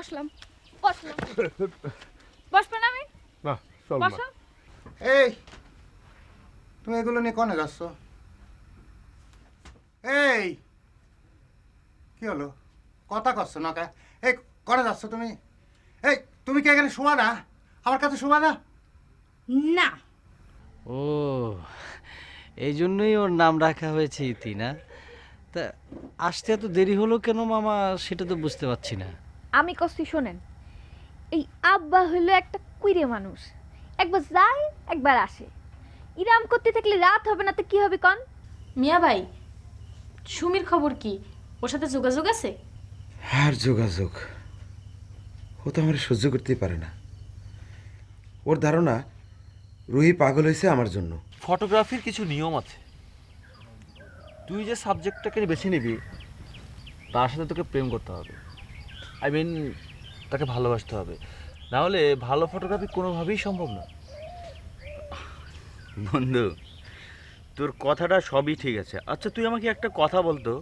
বসলাম বসলাম বসবেন আমি না চল মা। বসো। এই তুমি এগুলো নিয়ে কনে যাচ্ছ? এই কি হলো, কথা করছো না কে? এই কনে যাচ্ছ তুমি? এই তুমি কি এখানে শোয়া না? আমার কাছে শোয়া না? না ও এই জন্যই ওর নাম রাখা হয়েছে ইতি না? তা আসতে এত দেরি হলো কেন মামা, সেটা তো বুঝতে পারছি না। আমি কষ্ট শোনেন, এই আব্বা হলো একটা কুইরে মানুষ, একবার যায় একবার আসে। ইরাম করতে থাকলে রাত হবে না তো কি হবে কন? মিয়া ভাই, সুমির খবর কি? ওর সাথে যোগাযোগ আছে? আর যোগাযোগ, ও তো আমার সহ্য করতেই পারে না। ওর ধারণা রুহি পাগল হয়েছে আমার জন্য। ফটোগ্রাফির কিছু নিয়ম আছে। তুই যে সাবজেক্টটাকে বেছে নিবি তার সাথে তোকে প্রেম করতে হবে, আই মিন তাকে ভালোবাসতে হবে, না হলে ভালো ফটোগ্রাফি কোনোভাবেই সম্ভব না। বন্ধু, তোর কথাটা সবই ঠিক আছে। আচ্ছা তুই আমাকে একটা কথা বলতো,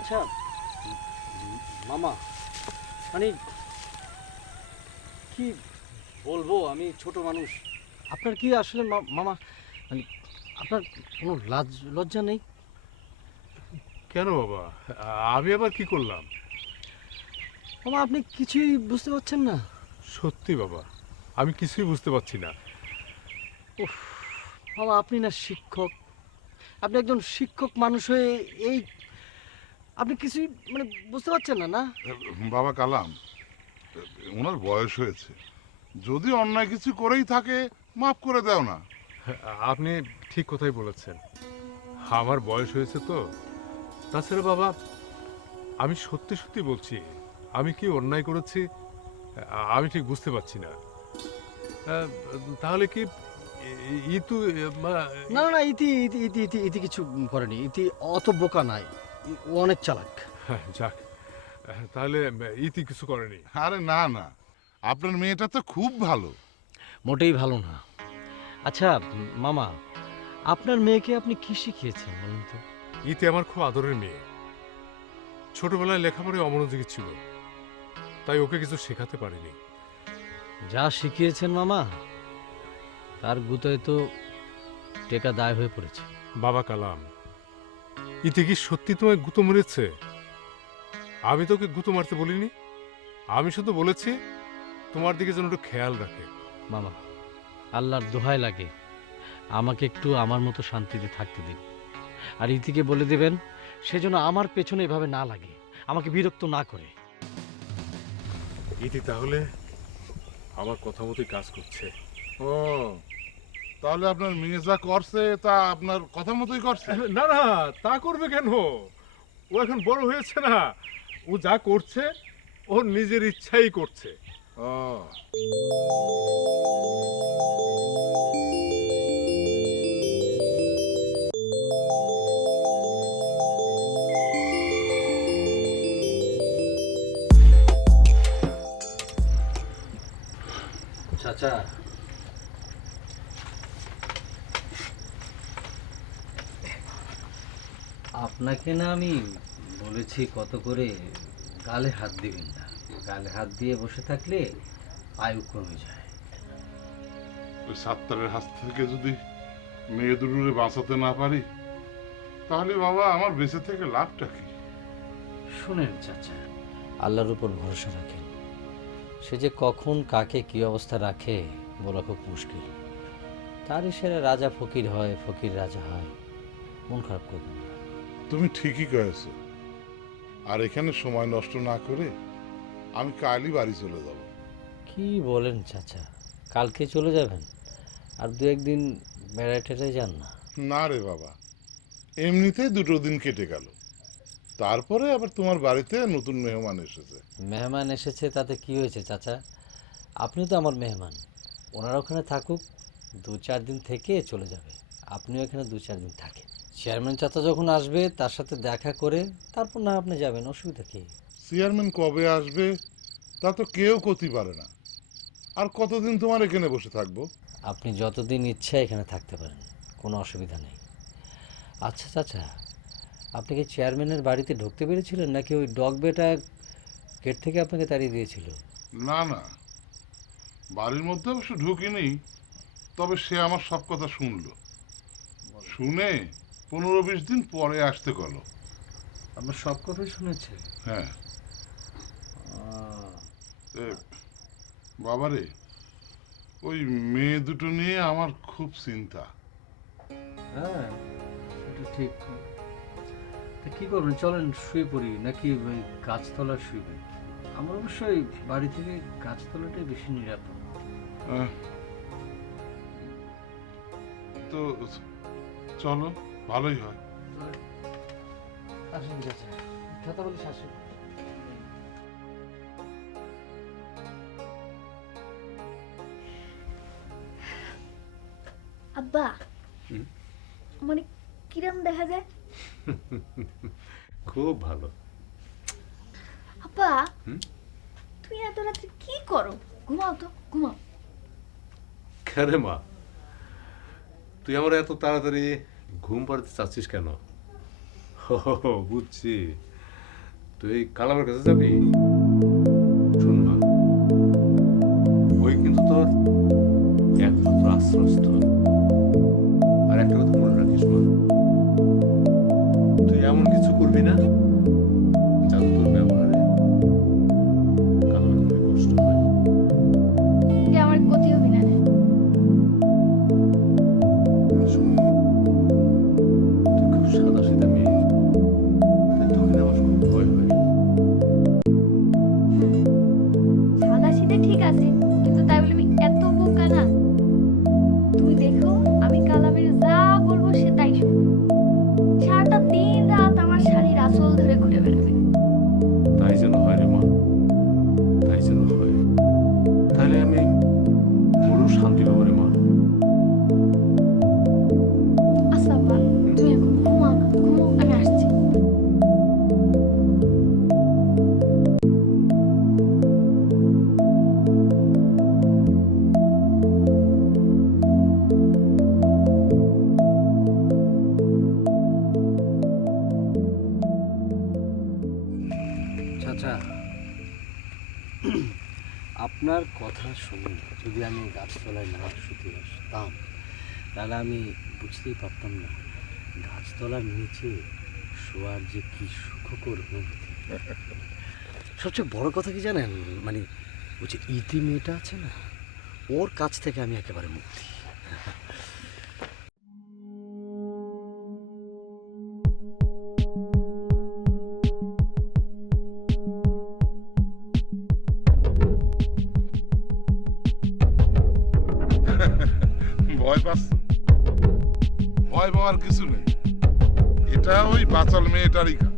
আচ্ছা মামা, মানে কি বলবো, আমি ছোট মানুষ। আপনার কি আসলে মামা, মানে আপনার কোনো লাজ লজ্জা নেই? কেন বাবা, আমি আবার কি করলাম? মামা আপনি কিছুই বুঝতে পারছেন না? সত্যি বাবা, আমি কিছুই বুঝতে পারছি না। মামা আপনি না শিক্ষক, আপনি একজন শিক্ষক মানুষ হয়ে এই আপনি কিছুই মানে বুঝতে পারছেন না? না বাবা কালাম, ওনার বয়স হয়েছে, যদি অন্যায় কিছু করেই থাকে মাফ করে দাও না। আপনি ঠিক কথাই বলেছেন, আমার বয়স হয়েছে তো। তাছাড়া বাবা, আমি সত্যি সত্যি বলছি, আমি কি অন্যায় করেছি আমি ঠিক বুঝতে পারছি না। তাহলে কি ইতু না না, ইতি ইতি ইতি ইতি ইতি কিছু করেনি। ইতি অত বোকা নাই, ও অনেক চালাক। যাক, তাহলে ইতি কিছু করেনি। আরে না না, আপনার মেয়েটা তো খুব ভালো। মোটেই ভালো না। আচ্ছা মামা, আপনার মেয়েকে আপনি কি শিখিয়েছেন বলুন তো? ইতি আমার খুব আদরের মেয়ে, ছোটবেলায় লেখাপড়ায় অমনোযোগী ছিল, তাই ওকে কিছু শেখাতে পারিনি। যা শিখিয়েছেন মামা, তার গুতোয় তো টেকা দায় হয়ে পড়েছে। বাবা কালাম, ইতি কি সত্যি তোমায় গুঁতো মেরেছে? আমি তোকে গুঁতো মারতে বলিনি, আমি শুধু বলেছি তোমার দিকে যেন একটু খেয়াল রাখে। মামা আল্লাহর দোহাই লাগে, আমাকে একটু আমার মতো শান্তিতে থাকতে দিন। আর ইতিকে বলে দেবেন সেজন্য আমার পেছনে এভাবে না লাগে, আমাকে বিরক্ত না করে। ইতি তাহলে আমার কথা মতোই কাজ করছে। ও, তাহলে আপনার মেয়ে যা করছে তা আপনার কথা মতোই করছে? না না, তা করবে কেন? ও এখন বড় হয়েছে না, ও যা করছে ওর নিজের ইচ্ছাই করছে। ও, চাচা, আপনাকে না আমি বলেছি কত করে গালে হাত দিবেন না, গালে হাত দিয়ে বসে থাকলে আয়ু কমে যায়। ওই সাত্তারের হাত থেকে যদি মেয়ে দুটোরে বাঁচাতে না পারি, তাহলে বাবা আমার বেঁচে থেকে লাভটা কি? শুনেন চাচা, আল্লাহর উপর ভরসা রাখেন, সে যে কখন কাকে কি অবস্থা রাখে বলা খুব মুশকিল। তার ইশারা রাজা ফকির হয়, ফকির রাজা হয়। মন খারাপ করবেন না। তুমি ঠিকই কয়েছো। আর এখানে সময় নষ্ট না করে আমি কালই বাড়ি চলে যাব। কি বলেন চাচা, কালকে চলে যাবেন? আর দু একদিন বেড়ায় টেড়ায় যান না? না রে বাবা, এমনিতেই দুটো দিন কেটে গেল, তারপরে আবার তোমার বাড়িতে নতুন মেহমান এসেছে। মেহমান এসেছে তাতে কি হয়েছে চাচা? আপনি তো আমার মেহমান, ওনারা ওখানে থাকুক, 2-4 দিন থেকে চলে যাবে। আপনিও এখানে 2-4 দিন থাকেন। চেয়ারম্যান চাচা যখন আসবে তার সাথে দেখা করে তারপর না আপনি যাবেন, অসুবিধা কি? চেয়ারম্যান কবে আসবে তা তো কেউ করতে পারে না। আর কতদিন তোমার এখানে বসে থাকবো? আপনি যতদিন ইচ্ছা এখানে থাকতে পারেন, কোনো অসুবিধা নেই। আচ্ছা চাচা, আপনি কি চেয়ারম্যানের বাড়িতে ঢুকতে পেরেছিলেন নাকি ওই ডগ বেটা গেট থেকে আপনাকে তাড়িয়ে দিয়েছিল? না না, বাড়ির মধ্যে অবশ্য ঢুকিনি, তবে সে আমার সব কথা শুনলো। শুনে 15-20 দিন পরে আসতে গেল। আপনার সব কথাই শুনেছে? হ্যাঁ। বাবারে, ওই মেয়ে দুটো নিয়ে আমার খুব চিন্তা। হ্যাঁ, সেটা ঠিক। তা কি করবেন, চলেন শুয়ে পড়ি নাকি ওই গাছতলা শুইবেন? আমার অবশ্যই বাড়ি থেকে গাছতলাটাই বেশি নিরাপদ। তো চলো, ভালোই হয়। আসেন চাচা, কথা বলিস, আসেন। আব্বা, মানে কিরম দেখা যায়? খুব ভালো। আব্বা, তুই এত রাত্রে কি করো? ঘুমাও তো, ঘুমাও। কেন মা, তুই আমার এত তাড়াতাড়ি ঘুম পাড়াতে চাচ্ছিস কেন? বুঝছি, তুই কালামের কাছে যাবি। শোন মা, ওই কিন্তু তোর একমাত্র আশ্রয়স্থল। আর একটা কথা মনে রাখিস মা, তুই এমন কিছু করবি না যাতে তোর ব্যবহারে কালামের মনে কষ্ট হয়। যে আমার ক্ষতি হবে না। শোন, তুই খুব সাদা সিধা মেয়ে, তাই তোকে আমার খুব ভয় হয়। সাদা সিধে ঠিক আছে, কিন্তু তাই বলে আমি এত বোকা না। তুমি দেখো, আমি কালামের যা বলবো সে তাই শুনবে। সারাটা দিন রাত আমার শাড়ির আঁচল ধরে ঘুরে বেড়াবে। তাই যেন হয় রে মা, তাই যেন হয়। তাহলে আমি বড় শান্তি পাবো রে মা। আচ্ছা আব্বা, তুমি এখন ঘুমাও না, ঘুমাও, আমি আসছি। চাচা, আপনার কথা শুনে যদি আমি গাছতলায় না শুতে আসতাম, তাহলে আমি বুঝতেই পারতাম না গাছতলার নিচে শোয়ার যে কি সুখকর অনুভূতি। সবচেয়ে বড় কথা কি জানেন, মানে ওই যে ইতি মেয়েটা আছে না, ওর কাছ থেকে আমি একেবারে মুক্তি। ভয় পাচ্ছ? ভয় পাওয়ার কিছু নেই, এটা ওই বাচাল মেয়েটারই কাজ।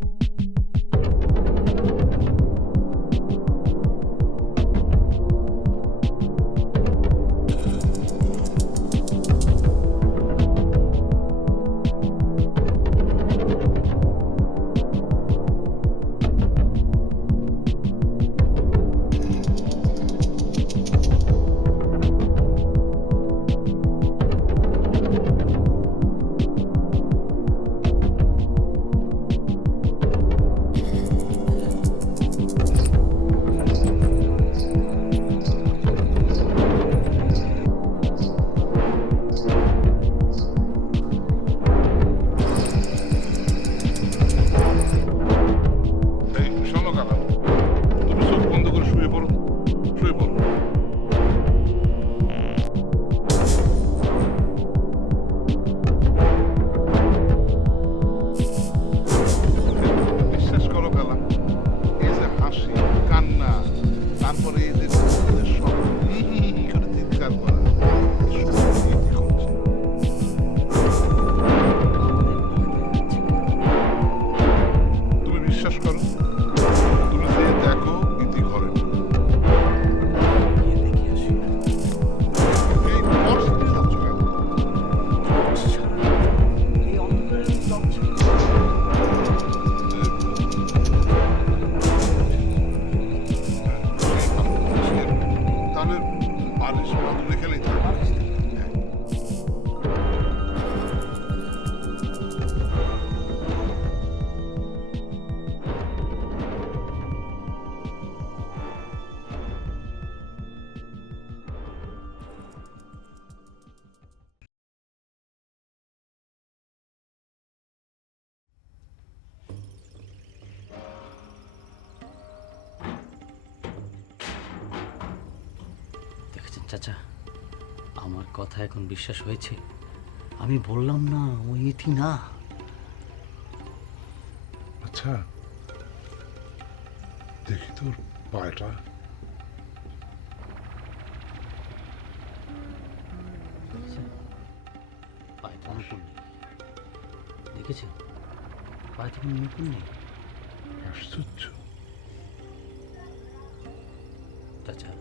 এই শোনো কালাম, তুমি চোখ বন্ধ করে শুয়ে পড়ো, শুয়ে পড়ো। বিশ্বাস করো কালাম, এই যে হাসি, কান্না, তারপরে এই যে সব করে চিৎকার করা, সব ইতি করছে। তুমি বিশ্বাস করো, তুমি যে দেখো ইতি ঘরে নেই। গিয়ে দেখে আসি। এই ঘর ছেড়ে যাচ্ছ কেন? এই অন্ধকারে আমি টর্চ চাচা, আমার কথা এখন বিশ্বাস হয়েছে? আমি বললাম না ও ইথি না। আচ্ছা দেখি তোর পায়টা। পায়ে তো নুপুর নেই, দেখেছেন? পায়ে তো কোনো নুপুর নেই। আশ্চর্য। চাচা,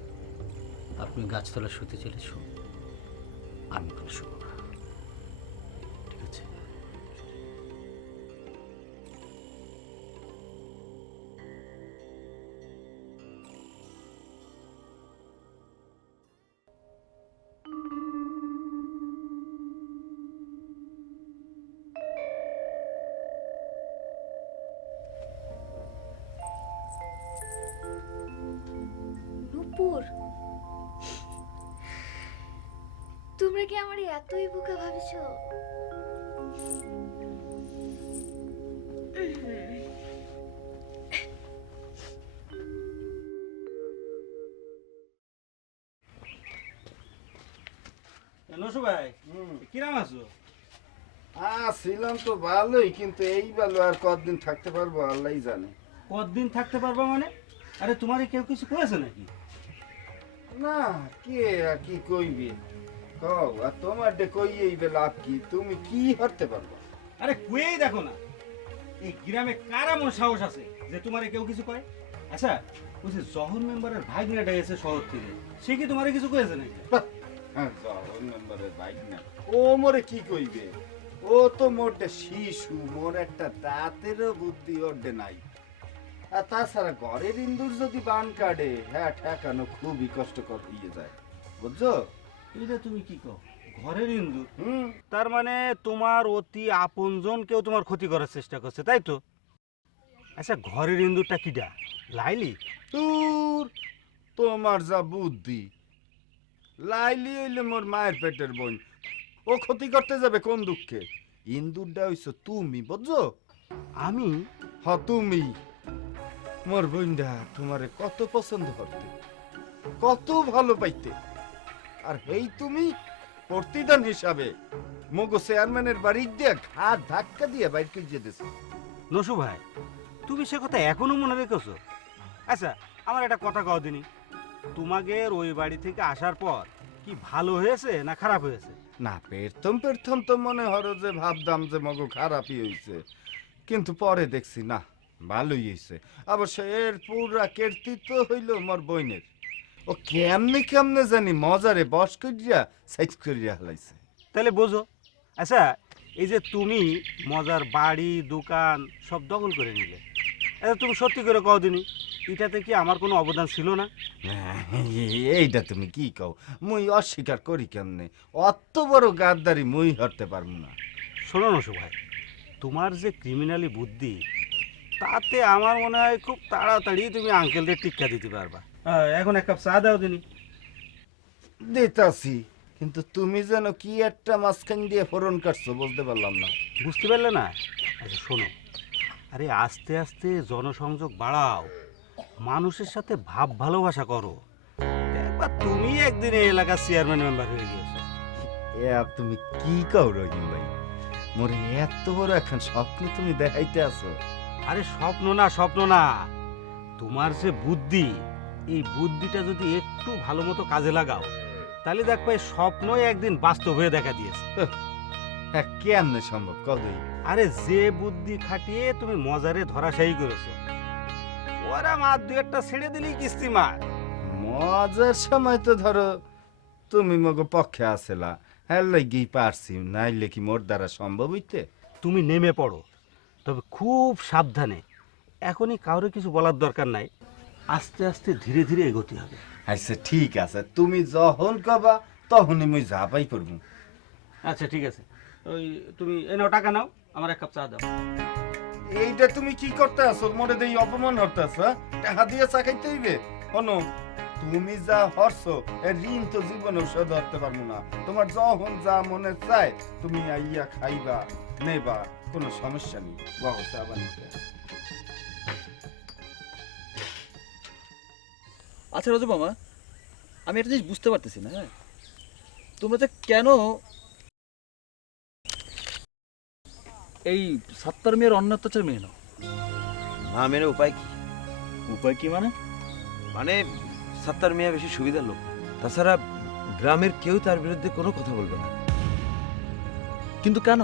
আপনি গাছতলা শুতে চলে শুন, আমি কোনো শুব না, ঠিক আছে? নূপুর, তোমরা কি আমার এতই বোকা ভাবছো? নসু ভাই, কিরাম আছো? ছিলাম তো ভালোই, কিন্তু এই ভালো আর কতদিন থাকতে পারবো আল্লাহই জানে। কতদিন থাকতে পারবা মানে? আরে তোমারে কেউ কিছু করেছে নাকি? না, কে আর কি কইবে কও, আর তোমার ডে কইয়েই বে লাভ কি? তুমি কি করতে পারবা? আরে কুয়েই দেখো না, এই গ্রামে কার এমন সাহস আছে যে তোমারে কেউ কিছু কয়? আচ্ছা, ওই যে জহর মেম্বারের ভাই বোনেটা এসে শহর থেকে, সে কি তোমারে কিছু কয়েছে নাকি? জহর মেম্বারের বাইক না, ও মোরে কি কইবে? ও তো মোটে শিশু, মোর একটা দাঁতেরও বুদ্ধি ওরডে নাই। আর তাছাড়া ঘরের ইন্দুর যদি বান কাটে, হ্যাঁ ঠেকানো খুবই কষ্টকর হয়ে যায়, বুঝছো? এটা তুমি কি কও? ঘরের ইন্দুর? হুম। তার মানে তোমার অতি আপনজন কেউ তোমার ক্ষতি করার চেষ্টা করছে, তাই তো? আচ্ছা, ঘরের ইন্দুরটা কিটা? লাইলি? তোর তোমার যা বুদ্ধি! লাইলি হইলে মোর মায়ের পেটের বোন, ও ক্ষতি করতে যাবে কোন দুঃখে? ইন্দুরটা হইছো তুমি, বুঝছো? আমি? হ, তুমি। মোর বোনটা তোমারে কত পছন্দ করতে, কত ভালো পাইতে, আর হেই তুমি প্রতিদান হিসাবে মগো চেয়ারম্যানের বাড়ির দিয়ে ঘাট ধাক্কা দিয়ে বাইর করে যেতেছে। নসু ভাই, তুমি সে কথা এখনো মনে রেখেছো? আচ্ছা, আমার একটা কথা কও দিনি, তোমাদের ওই বাড়ি থেকে আসার পর কি ভালো হয়েছে না খারাপ হয়েছে? না, প্রথম তো মনে হলো যে ভাবতাম যে মগো খারাপই হইছে, কিন্তু পরে দেখছি না, ভালোই হইছে। অবশ্য এর পুরা কীর্তিত্ব হইল মোর বইনের। ও কেমনে কেমনে জানি মজারে বস করিয়া সাইজ করিয়া হালাইছে। তাহলে বোঝো। আচ্ছা, এই যে তুমি মজার বাড়ি দোকান সব দখল করে নিলে, আচ্ছা তুমি সত্যি করে কও দিনি, এটাতে কি আমার কোনো অবদান ছিল না? এইটা তুমি কি কও? মুই অস্বীকার করি কেমনে? অত বড় গাদ্দারি মুই হতে পারবো না। শোনো নসু ভাই, তোমার যে ক্রিমিনালি বুদ্ধি, তাতে আমার মনে হয় খুব তাড়াতাড়ি তুমি আঙ্কেলদের টিক্কা দিতে পারবা। এখন এক কাপ চা দাও দিনি। দিতাছি, কিন্তু তুমি যেন কি একটা মাঝখান দিয়ে ফোরন কাটছো বুঝতে পারলাম না। বুঝতে পারলে না? আচ্ছা শোনো, আরে আস্তে আস্তে জনসংযোগ বাড়াও, মানুষের সাথে ভাব ভালোবাসা করো, দেখবা তুমি একদিন এই এলাকার চেয়ারম্যান মেম্বার হয়ে গিয়েছো। আর তুমি কি কও রহিম ভাই? মোরে এত বড় এখন স্বপ্ন তুমি দেখাইতে আছো? আরে স্বপ্ন না, তোমার যে বুদ্ধি, এই বুদ্ধিটা যদি একটু ভালো মতো কাজে লাগাও, তাহলে দেখবা এই স্বপ্নই একদিন বাস্তব হয়ে দেখা দিয়েছে। হ্যাঁ, কেমনে সম্ভব কদই? আরে যে বুদ্ধি খাটিয়ে তুমি মজারে ধরাশায়ী করেছো, ওরা মার দু একটা ছেড়ে দিলেই কিস্তি মার। মজার সময় তো ধরো তুমি মগো পক্ষে আসেলা, হ্যাঁ লাগেই পারছি, নাইলে কি মোর দ্বারা সম্ভব হইতে? তুমি নেমে পড়ো, তবে খুব সাবধানে। এখনই কাউরে কিছু বলার দরকার নাই, আস্তে আস্তে ধীরে ধীরে এগোতে হবে। আচ্ছা ঠিক আছে, তুমি যখন কবা তখনই মুই ঝাঁপাই পড়ব। আচ্ছা ঠিক আছে, ওই তুমি এই নাও টাকা নাও, আমার এক কাপ চা দাও। এইটা তুমি কি করতে আসো? মোরে দেই অপমান করতে আসো? টাকা দিয়ে চা খাইতে হইবে? শোনো, তুমি যা হরছো এর ঋণ তো জীবনে শোধ করতে পারবো না। তোমার যখন যা মনে চায় তুমি আইয়া খাইবা নেবা, কোনো সমস্যা নেই। বাবা চা বানিয়ে। আচ্ছা রাজু মামা, আমি একটা জিনিস বুঝতে পারতেছি না, হ্যাঁ, তোমরা যে কেন এই সাত্তার মেয়ের অন্য অত্যাচার মেয়ে নাও? না মেনে উপায় কি? উপায় কি মানে? মানে সাত্তার মিয়া বেশি সুবিধার লোক, তাছাড়া গ্রামের কেউ তার বিরুদ্ধে কোনো কথা বলবে না। কিন্তু কেন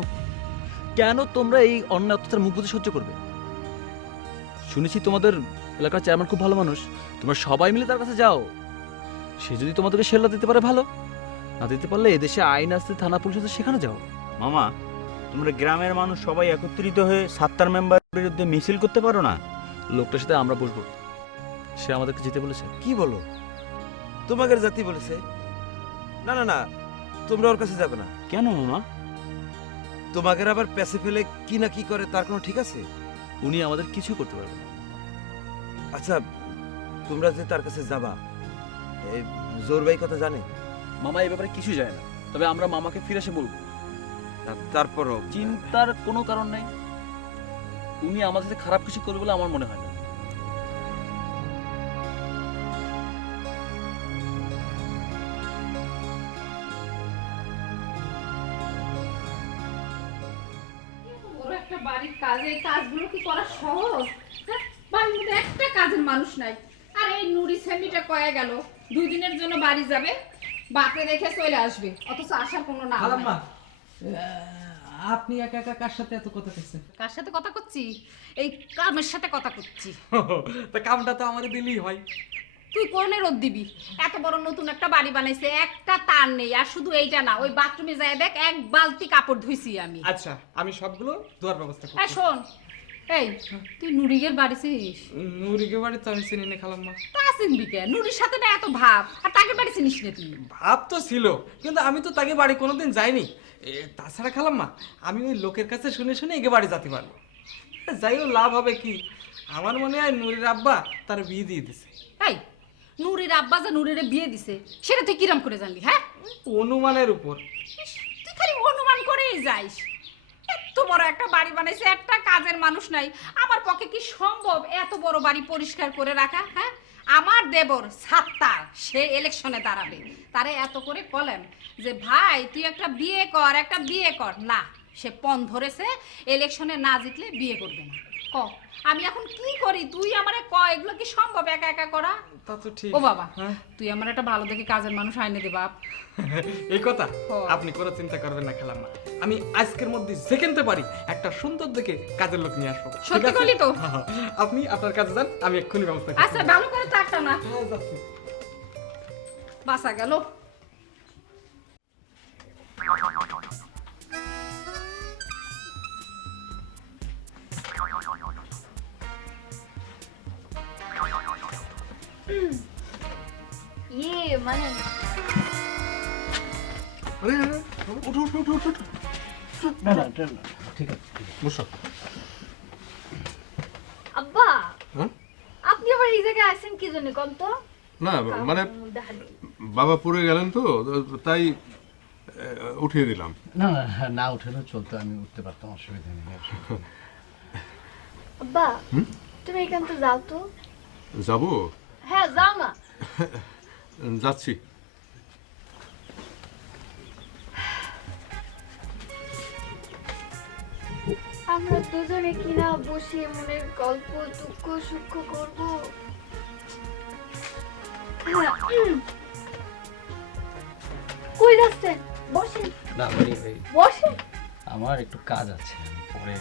কেন তোমরা এই অন্যায় অত্যাচার মুখ বুঝে সহ্য করবে? শুনেছি তোমাদের এলাকার চেয়ারম্যান খুব ভালো মানুষ, তোমরা সবাই মিলে তার কাছে যাও, সে যদি তোমাদেরকে শেল্টার দিতে পারে ভালো, না দিতে পারলে এদেশে আইন আছে, থানা পুলিশ আছে, সেখানে যাও। মামা, তোমরা গ্রামের মানুষ সবাই একত্রিত হয়ে সাত্তার মেম্বারের বিরুদ্ধে মিছিল করতে পারো না? লোকটার সাথে আমরা বসবো, সে আমাদেরকে যেতে বলেছে। কি বলো? তোমাদের জাতি বলেছে? না না না, তোমরা ওর কাছে যাবে না। কেন মামা? তোমাদের আবার পেছে ফেলে কি না কি করে তার কোনো ঠিক আছে? উনি আমাদের কিছু করতে পারবে না। আচ্ছা, তোমরা যে তার কাছে যাবা, এই জোর ভাই কথা জানে? মামা এই ব্যাপারে কিছু যায় না, তবে আমরা মামাকে ফিরে এসে বলবো। তারপরও চিন্তার কোনো কারণ নেই, উনি আমাদের সাথে খারাপ কিছু করবে বলে আমার মনে হয় না। বড় একটা বাড়ির কাজে এই কাজগুলো কি করা সহজ? হ্যাঁ, বাড়ির মধ্যে একটা কাজের মানুষ নাই। আর এই নুরি সেমিটা কয়ে গেল 2 দিনের জন্য বাড়ি যাবে, বাপরে রেখে চলে আসবে, অথচ আসার কোনো নাম নাই। আপনি একা একা কার সাথে এত কথা করছেন? কার সাথে কথা করছি? এই কামের সাথে কথা করছি। তা কামটা তো আমাদের দিলেই হয়। তুই কোনে রোদ দিবি? এত বড় নতুন একটা বাড়ি বানাইছে, একটা তার নেই। আর শুধু এইটা না, ওই বাথরুমে যায় দেখ, 1 বালতি কাপড় ধুইছি আমি। আচ্ছা, আমি সবগুলো ধোয়ার ব্যবস্থা হ্যাঁ করছি। শোন, এই তুই নুরিগের বাড়ি চিনিস? নুরিকে বাড়ি তো আমি চিনি না খালাম্মা। তা চিনবি কে? নুরির সাথে না এত ভাব, আর তাকে বাড়ি চিনিস না তুই? ভাব তো ছিল, কিন্তু আমি তো তাকে বাড়ি কোনোদিন যাইনি। তাছাড়া খালাম্মা, আমি ওই লোকের কাছে শুনে শুনে এগে বাড়ি যেতে পারবো। যাই হোক, লাভ হবে কি? আমার মনে হয় নুরির আব্বা তার বিয়ে দিয়ে দিছে। এই নুরির আব্বা যে নুরিরে বিয়ে দিছে, সেটা তুই কিরম করে জানলি? হ্যাঁ, অনুমানের উপর। তুই খালি অনুমান করেই যাইস। এত বড় একটা বাড়ি বানাইছে, একটা কাজের মানুষ নাই। আমার পক্ষে কি সম্ভব এত বড় বাড়ি পরিষ্কার করে রাখা? হ্যাঁ, আমার দেবর সাত্তার, সে ইলেকশনে দাঁড়াবে, তারে এত করে বলেন যে ভাই তুই একটা বিয়ে কর, একটা বিয়ে কর। না, সে পণ ধরেছে, ইলেকশনে না জিতলে বিয়ে করবে না। ক আমি এখন কি করি? তুই আমারে ক, এগুলো কি সম্ভব একা একা করা? তা তো ঠিক। ও বাবা, হ্যাঁ? তুই আমার একটা ভালো দেখে কাজের মানুষ আইনে দে বাপ। এই কথা ও। আপনি কোনো চিন্তা করবেন না খালাম্মা, আমি আজকের মধ্যে সেকেন্ডে পারি একটা সুন্দর দেখে কাজের লোক নিয়ে আসবো। ঠিক সত্যি আছে? বলি তো? হ্যাঁ, আপনি আপনার কাজে যান, আমি এক্ষুনি ব্যবস্থা করছি। আচ্ছা, ভালো করে থাকটা না, হ্যাঁ, যাচ্ছি। বাসা গেল। মানে আরে আরে, ওঠো ওঠো ওঠো ওঠো, ওঠো। না না এটা না, ঠিক আছে। বসো। আব্বা, হ্যাঁ? আপনি আবার এই জায়গায় আসেন কি জন্য কোন তো? না মানে বাবা পড়ে গেলেন তো, তাই উঠিয়ে দিলাম। না না, না উঠেও চলতো, আমি উঠতে পারতাম, অসুবিধা নেই। আব্বা, তুমি এখান থেকে যাও তো। যাবো? হ্যাঁ, যাও না। যাচ্ছি। আমরা দুজনে কিনা বসে মনের গল্প দুঃখ সুখ করব। কই যাচ্ছেন? বসেন না মানে বসেন। আমার একটু কাজ আছে, আমি পরে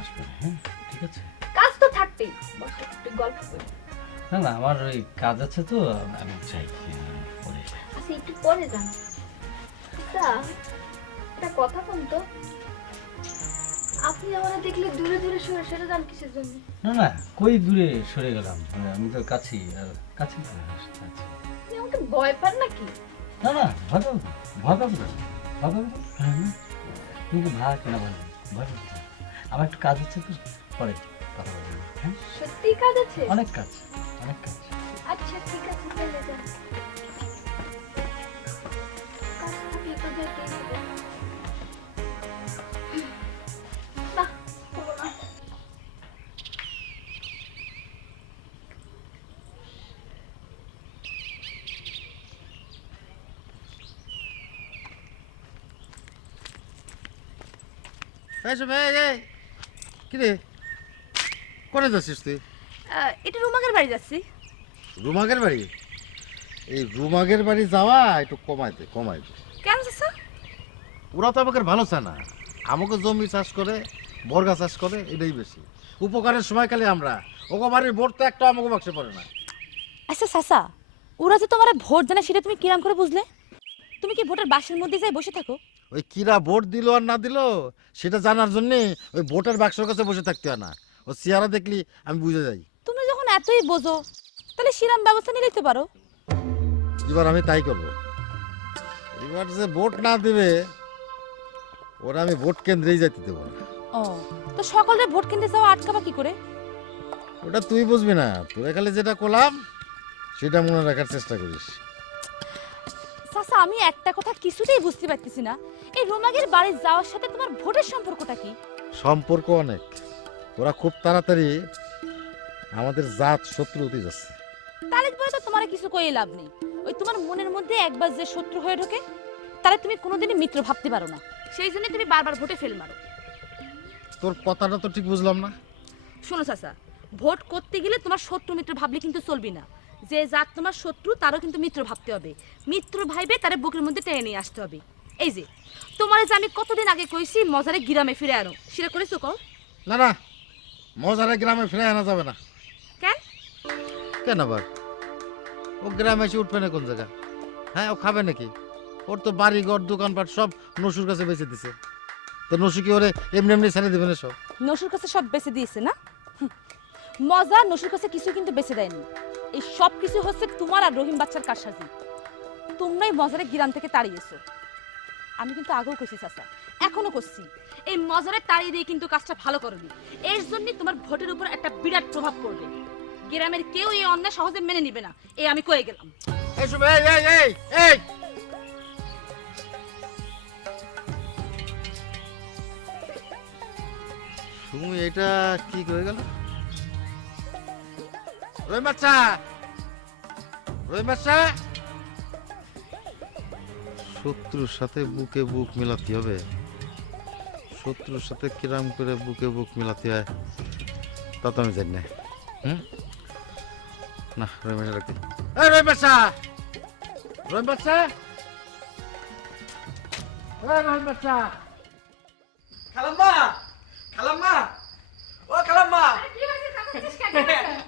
আসবো। হ্যাঁ ঠিক আছে। কাজ তো থাকবেই, বসে একটু গল্প করি। না না, আমার ওই কাজ আছে তো, আমি চাই পরে। আচ্ছা, একটু পরে যান। আচ্ছা, একটা কথা বলুন তো, আপনি আমরা দেখলে দূরে দূরে সরে সরে যান কিসের জন্য? না না, কই দূরে সরে গেলাম, আমি তো কাছেই, আর কাছে আসছি। আপনি আমাকে ভয় পান নাকি? না না, ভয় পাবো না, ভয় পাবো না, ভয় পাবো না। হ্যাঁ, তুমি তো ভাই কেনা বলো, ভয় পাবো না। আমার একটু কাজ আছে তো, পরে কথা বলবো। হ্যাঁ, সত্যি কাজ আছে? অনেক কাজ, অনেক কাজ। আচ্ছা ঠিক আছে, চলে যান। কাজ থাকলে তো যেতেই হবে। না, হলো না। কিরে কোনে যাচ্ছিস তুই? এটা রুমাকের বাড়ি যাচ্ছি। রুমাগের বাড়ি? এই রুমাগের বাড়ি যাওয়া একটু কমাইতে। কেন চাচা? ওরা তো আমাকে ভালো চায় না, আমাকে জমি চাষ করে বর্গা চাষ করে, এটাই বেশি উপকারের সময় খালি আমরা ওকে বাড়ির ভোট তো একটা আমাকে বাক্সে পড়ে না। আচ্ছা চাচা, ওরা যে তোমার ভোট জানে সেটা তুমি কিরাম করে বুঝলে? তুমি কি ভোটের বাক্সের মধ্যে যাই বসে থাকো? ওই কিরা ভোট দিল আর না দিল সেটা জানার জন্য ওই ভোটের বাক্সের কাছে বসে থাকতে হয় না, ও চেহারা দেখলি আমি বুঝে যাই। তুমি যখন এতই বোঝো তাহলে সিরাম ব্যবস্থা নিয়ে নিতে পারো। এবার আমি তাই করব। এবার যে ভোট না দেবে ওরা আমি ভোট কেন্দ্রেই যেতে দেবো না। ও, তো সকলে ভোট কেন্দ্রে যাওয়া আটকাবা কি করে? ওটা তুই বুঝবি না, তোরা খালি যেটা করলাম সেটা মনে রাখার চেষ্টা করিস। চাচা, আমি একটা কথা কিছুতেই বুঝতে পারতেছি না, এই রোমাগের বাড়ি যাওয়ার সাথে তোমার ভোটের সম্পর্কটা কি? সম্পর্ক অনেক, তোরা খুব তাড়াতাড়ি আমাদের জাত শত্রু হতে যাচ্ছে। তাহলে পরে তো তোমার কিছু কই লাভ নেই। ওই তোমার মনের মধ্যে একবার যে শত্রু হয়ে ঢোকে তাহলে তুমি কোনোদিনই মিত্র ভাবতে পারো না, সেই জন্য তুমি বারবার ভোটে ফেল মারো। তোর কথাটা তো ঠিক বুঝলাম না। শোনো চাচা, ভোট করতে গেলে তোমার শত্রু মিত্র ভাবলে কিন্তু চলবে না। যে জাত তোমার শত্রু তারও কিন্তু মিত্র ভাবতে হবে, মিত্র ভাইবে তারে বুকের মধ্যে টেনে নিয়ে আসতে হবে। এই যে তোমার যে আমি কতদিন আগে কইছি মজারে গ্রামে ফিরে আনো, সেটা করেছো কও? না না, মজারে গ্রামে ফিরে আনা যাবে না। কেন? কেন আবার? ও গ্রামে এসে উঠবে না কোন জায়গা? হ্যাঁ, ও খাবে নাকি? ওর তো বাড়ি ঘর দোকানপাট সব নসুর কাছে বেঁচে দিছে, তো নসু কি ওরে এমনি এমনি ছেড়ে দেবে না? সব নসুর কাছে সব বেঁচে দিয়েছে না? মজা নসুর কাছে কিছু কিন্তু বেঁচে দেয়নি। এই সব কিছু হচ্ছে তোমার আর রহিম বাচ্চার কারসাজি। তোমরাই মজারে গ্রাম থেকে তাড়িয়েছো। আমি কিন্তু আগেও কইছি চাচা, এখনো করছি, এই মজারে তাড়িয়ে দিয়ে কিন্তু কাজটা ভালো করবি। এর জন্য তোমার ভোটের উপর একটা বিরাট প্রভাব পড়বে। গ্রামের কেউ এই অন্যায় সহজে মেনে নিবে না, এই আমি কয়ে গেলাম। তুমি এটা কি করে গেল? রহিম বাচ্চা, রহিম বাচ্চা, শত্রুর সাথে বুকে বুক মিলাতে হবে। শত্রুর সাথে কিরাম করে বুকে বুক মিলাতে হয় তা তো আমি জানি না। না, রহিম রাখি। রহিম বাচ্চা, রহিম বাচ্চা, রহিম বাচ্চা। খালাম্মা, খালাম্মা, ও খালাম্মা, কি হয়েছে? কাঁদছিস কেন?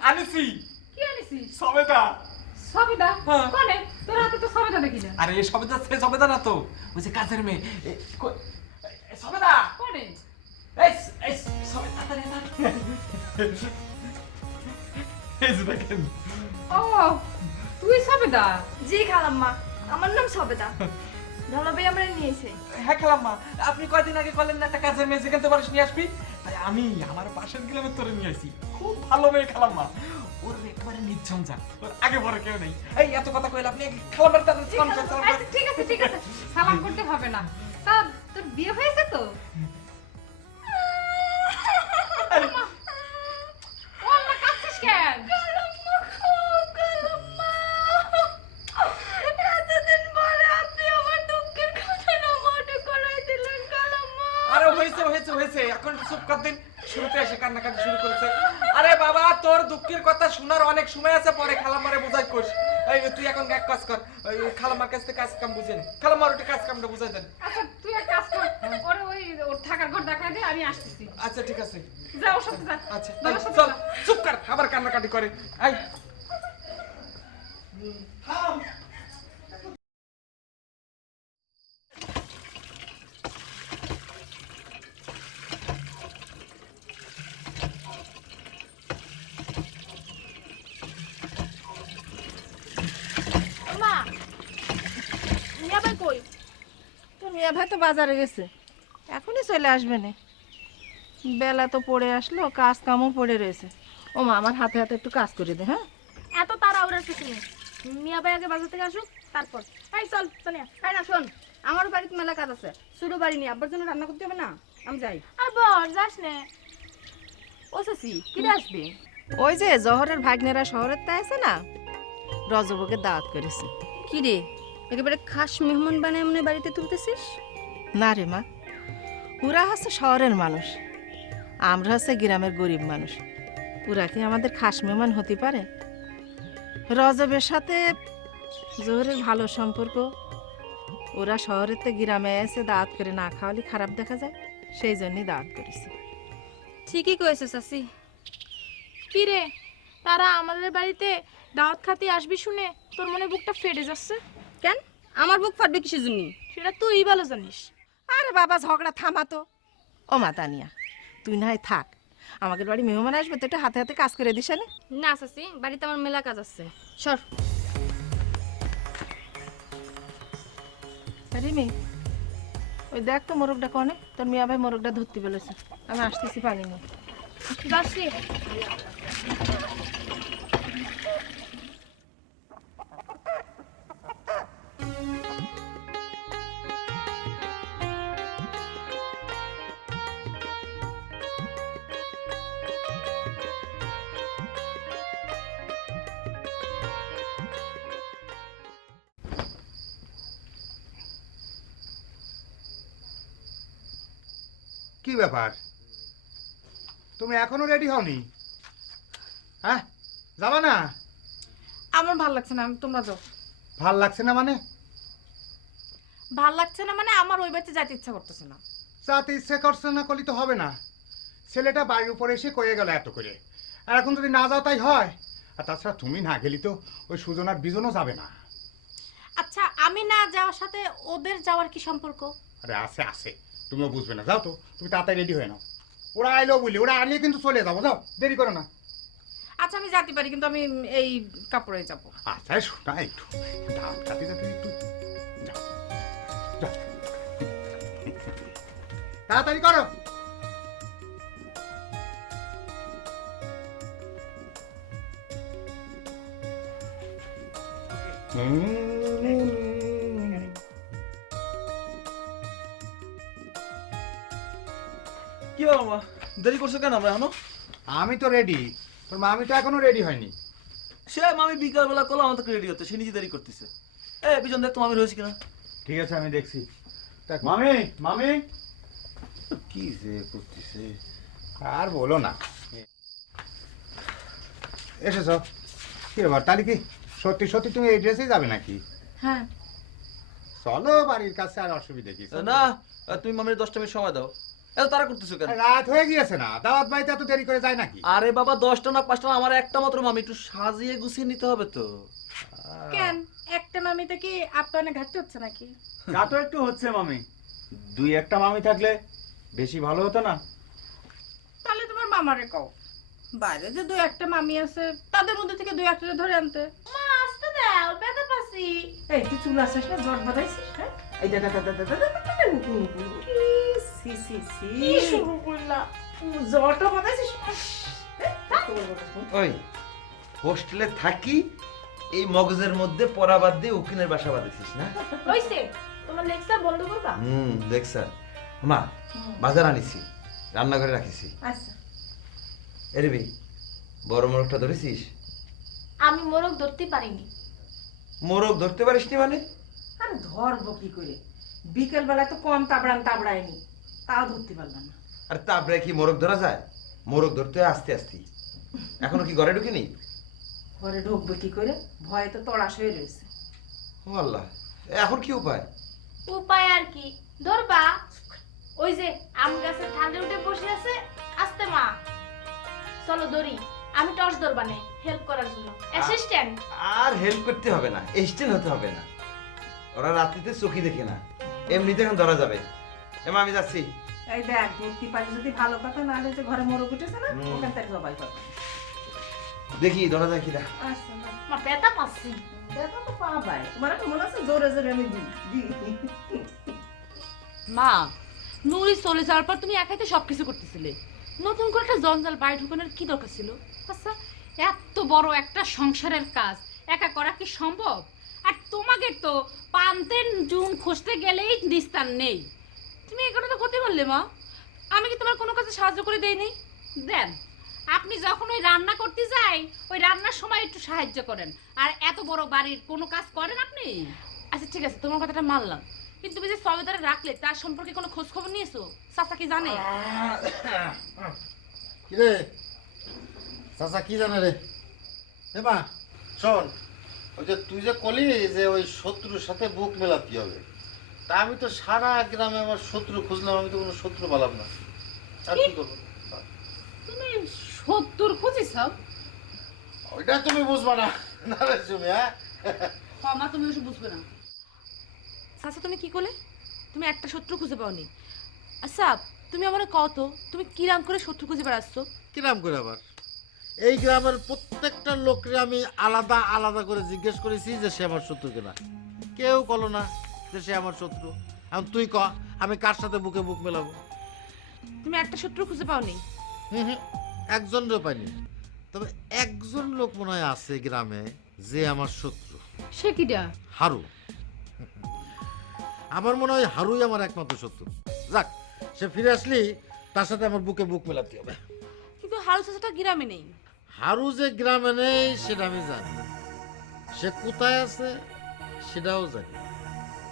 আনিছি কি আনিছিস? সবেদা। সবিদা? হ্যাঁ। কোনে? তোর হাতে তো সবিদা দেখি না। আরে এই সবেদা সে সবেদা না তো, ওই যে কাজের মেয়ে। সবেদা কোনে? এই এই সবেদা তাড়াতাড়ি আয়। এই যে দেখেন। ও, তুই সবিদা? জি খালাম্মা, আমার নাম সবেদা। ধলা ভাই আমরা নিয়েছে। হ্যাঁ খালাম্মা, আপনি কয়দিন আগে বললেন না একটা কাজের মেয়ে যেখান থেকে পারিস নিয়ে আসবি, তাই আমি আমার পাশের গ্রামে তোরে নিয়ে আসি। খুব ভালো মেয়ে খালাম্মা, ওর একেবারে নির্ঝঞ্ঝাট, ওর আগে পরে কেউ নেই। এই এত কথা কইলে আপনি খালাম্মার তাদের আচ্ছা, ঠিক আছে ঠিক আছে, সালাম করতে হবে না। তা তোর বিয়ে হয়েছে তো? ও আল্লাহ, কাঁদছিস কেন? আরে হয়েছে হয়েছে হয়েছে, এখন চুপ কর দিন। শুরুতে এসে কান্নাকাটি শুরু করেছে। আরে বাবা, তোর দুঃখের কথা শোনার অনেক সময় আছে, পরে খালাম্মারে বুঝাই কোস। এই তুই এখন এক কাজ কর, ওই খালাম্মার কাছ থেকে কাজ কাম বুঝে নে। খালাম্মার ওটা কাজ কামটা বুঝাই দেন। আচ্ছা, তুই এক কাজ কর, ওরে ওর থাকার ঘর দেখাই দে, আমি আসতেছি। আচ্ছা ঠিক আছে, যা ওর সাথে যা। আচ্ছা বাবার সাথে চল, যা। চুপ কর, আবার কান্নাকাটি করে। আই থাম। মা, মিয়া ভাই কই? তো মিয়া ভাই তো বাজারে গেছে, এখনই চলে আসবে না। বেলা তো পড়ে আসলো, কাজ কামও পড়ে রয়েছে। ও মা, আমার হাতে হাতে একটু কাজ করে দে। হ্যাঁ, এত তাড়াহুড়ার কিছু নেই, মিয়া ভাই আগে বাজার থেকে আসুক তারপর। এই চল সোনিয়া, এই না শোন, আমার বাড়িতে মেলা কাজ আছে, শুরু বাড়ি নিয়ে আব্বার জন্য রান্না করতে হবে না, আমি যাই। আর বল যাস নে। ও শশী, কিরে আসবে? ওই যে জহরের ভাগ্নেরা শহরের তা আছে না, রজবকে দাওয়াত করেছে। কি রে, একেবারে খাস মেহমান বানায় মনে বাড়িতে তুলতেছিস? না রে মা, ওরা হচ্ছে শহরের মানুষ, আমরা হচ্ছে গ্রামের গরিব মানুষ। ওরা কি আমাদের খাস মেহমান হতে পারে? রজবের সাথে জোহরের ভালো সম্পর্ক, ওরা শহরের তো গ্রামে এসে দাওয়াত করে না খাওয়ালে খারাপ দেখা যায়, সেই জন্যই দাওয়াত করেছি। ঠিকই কয়েছে চাচি। কি রে, তারা আমাদের বাড়িতে দাওয়াত খাতে আসবি শুনে তোর মনে বুকটা ফেটে যাচ্ছে কেন? আমার বুক ফাটবে কিসের জন্য সেটা তুই ভালো জানিস। আরে বাবা, ঝগড়া থামা তো। ও মা তানিয়া, তুই না হয় থাক, আমাদের বাড়ি মেহমান আসবে তো একটু হাতে হাতে কাজ করে দিস। না চাচি, বাড়িতে আমার মেলা কাজ আছে। সর। রিমি, ওই দেখ তো মোরগটা কনে, তোর মিয়া ভাই মোরগটা ধরতে বলেছে। আমি আসতেছি পানি নিয়ে। যাচ্ছি। কি ব্যাপার, তুমি এখনো রেডি হওনি? হ্যাঁ, যাবা না? আমার ভাল লাগছে না, তোমরা যাও। ভাল লাগছে না মানে? ভাল লাগছে না মানে আমার ওই বাড়িতে যেতে ইচ্ছা করতেছে না। যাতে ইচ্ছে করছে না করলে তো হবে না। ছেলেটা বাড়ির উপরে এসে কয়ে গেল এত করে, আর এখন যদি না যাও তাই হয়। আর তাছাড়া তুমি না গেলি তো ওই সুজনার বিজনও যাবে না। আচ্ছা, আমি না যাওয়ার সাথে ওদের যাওয়ার কি সম্পর্ক? আরে আছে আছে, তুমিও বুঝবে না। যাও তো, তুমি তাড়াতাড়ি রেডি হয়ে নাও। ওরা আইলো বলি, ওরা আনিয়ে কিন্তু চলে যাবো। যাও, দেরি করো না। আচ্ছা, আমি যেতে পারি, কিন্তু আমি এই কাপড়ে যাব। আচ্ছা শোনা, একটু ধান কাটি যাতে একটু যাও যাও, তাড়াতাড়ি করো। কি বাবা, দেরি করছো কেন? আমরা এখনো? আমি তো রেডি, তোর মামি তো এখনো রেডি হয়নি। সে মামি বিকালবেলা করলো, আমার তো রেডি হতে, সে নিজে দেরি করতেছে। পিছন দেখ তো মামি রয়েছে কিনা। ঠিক আছে, আমি দেখছি। মামি, মামি কি যে করতেছে। আর বলো না। এসেছ? কি ব্যাপার, তাহলে কি সত্যি সত্যি তুমি এই ড্রেসেই যাবে নাকি? হ্যাঁ। চলো বাড়ির কাছে, আর অসুবিধা কি? না, তুমি মামির 10টা মিনিট সময় দাও। এত তারা করতেছো কেন? রাত হয়ে গিয়েছে না, দাওয়াত বাড়িতে এত দেরি করে যায় নাকি? আরে বাবা, 10টা না 5টা না, আমার একটা মাত্র মামি, একটু সাজিয়ে গুছিয়ে নিতে হবে তো। কেন, একটা মামিতে কি আপনার ঘাটতে হচ্ছে নাকি? তা তো একটু হচ্ছে মামি, 2-1টা মামি থাকলে বেশি ভালো হতো না? তাহলে তোমার মামারে কও, বাইরে যে 2-1টা মামি আছে তাদের মধ্যে থেকে 2-1টা ধরে আনতে। মা আসতে দাও, ব্যথা পাচ্ছি। এই তুই চুল আসিস না, জট বাঁধাইছিস? হ্যাঁ, এই দাদা দাদা দাদা সি সি সি, কি শুরু করলা? জটও বাঁধাইছিস? ওই হোস্টেলে থাকি এই মগজের মধ্যে পরাবাদ দিয়ে উকিলের বাসা বাঁধেছিস না? হইছে, তোমার লেকচার বন্ধ করবা? দেখছ মা, বাজার আনিছি, রান্নাঘরে রাখিছি। আচ্ছা। এরে ভাই, বড় মোরগটা ধরেছিস? আমি মোরগ ধরতে পারিনি। মোরগ ধরতে পারিসনি মানে? আরে ধরবো কি করে, বিকেল বেলা তো কম তাবড়ায়নি, তাও ধরতে পারলাম না। আর তারপরে কি মোরগ ধরা যায়? মোরগ ধরতে হয় আস্তে আস্তে। এখনো কি ঘরে ঢুকিনি? ঘরে ঢুকবো কি করে, ভয়ে তো তড়াস হয়ে রয়েছে। ও আল্লাহ, এখন কি উপায়? উপায় আর কি, ধরবা। ওই যে আম গাছের ঠান্ডে উঠে বসে আছে, আস্তে মা, চলো দড়ি, আমি টর্চ ধরবানে হেল্প করার জন্য অ্যাসিস্ট্যান্ট। আর হেল্প করতে হবে না, এস্টেন্ট হতে হবে না। ওরা রাত্রিতে চোখি দেখে না, এমনিতে এখন ধরা যাবে। এমা আমি যাচ্ছি। এই দেখ, ধরতে পারি যদি ভালো কথা, না হলে যে ঘরে মোরগ উঠেছে না, ওখান থেকে জবাই করবো। দেখি ধরা যায় কিনা। আচ্ছা, মা ব্যথা পাচ্ছি। দেখো তো পাবাই, তোমার একটা মনে আছে জোরে জোরে আমি দিই। মা, নুরি চলে যাওয়ার পর তুমি একাই তো সবকিছু করতেছিলে, নতুন করে একটা জঞ্জাল বাড়ি ঢুকানোর কি দরকার ছিল? আচ্ছা, এত বড় একটা সংসারের কাজ একা করা কি সম্ভব? আর তোমাকে তো পান্তের জুন খুঁজতে গেলেই নিস্তার নেই। তুমি এই কথা করতে পারলে মা? আমি কি তোমার কোনো কাজে সাহায্য করে দেইনি? দেন, আপনি যখন ওই রান্না করতে যাই, ওই রান্নার সময় একটু সাহায্য করেন, আর এত বড় বাড়ির কোনো কাজ করেন আপনি? আচ্ছা ঠিক আছে, তোমার কথাটা মানলাম, কিন্তু তুমি যে সবেদারে রাখলে তার সম্পর্কে কোনো খোঁজ খবর নিয়েছো? চাচা কি জানে? কি রে চাচা কি জানে রে? মা শোন, ওই যে তুই যে কলি যে ওই শত্রুর সাথে বুক মেলাতে হবে, তা আমি তো সারা গ্রামে আমার শত্রু খুঁজলাম, আমি তো কোনো শত্রু পেলাম না। আর কি করবো? তুমি 70 খুঁজিস? ওইটা তুমি বুঝবা না না রে তুমি, হ্যাঁ? মা তুমি ওসব বুঝবে না। চাচা তুমি কি করলে? তুমি একটা শত্রু খুঁজে পাওনি। আচ্ছা তুমি আমার কত, তুমি কিরাম করে শত্রু খুঁজে বেড়াচ্ছ? কিরাম করে আবার? এই গ্রামের প্রত্যেকটা লোককে আমি আলাদা আলাদা করে জিজ্ঞেস করেছি যে সে আমার শত্রু কিনা, কেউ বলো না যে সে আমার শত্রু। এখন তুই ক আমি কার সাথে বুকে বুক মেলাবো? তুমি একটা শত্রু খুঁজে পাওনি? হুম, একজনও পাইনি, তবে একজন লোক মনে হয় আছে গ্রামে যে আমার শত্রু। সে কিটা? হারু। আমার মনে হয় হারুই আমার একমাত্র শত্রু। যাক, সে ফিরে আসলি তার সাথে আমার বুকে বুক মেলাতে হবে। কিন্তু হারু চাচাটা গ্রামে নেই। হারু যে গ্রামে নেই সেটা আমি জানি, সে কোথায় আছে সেটাও জানি,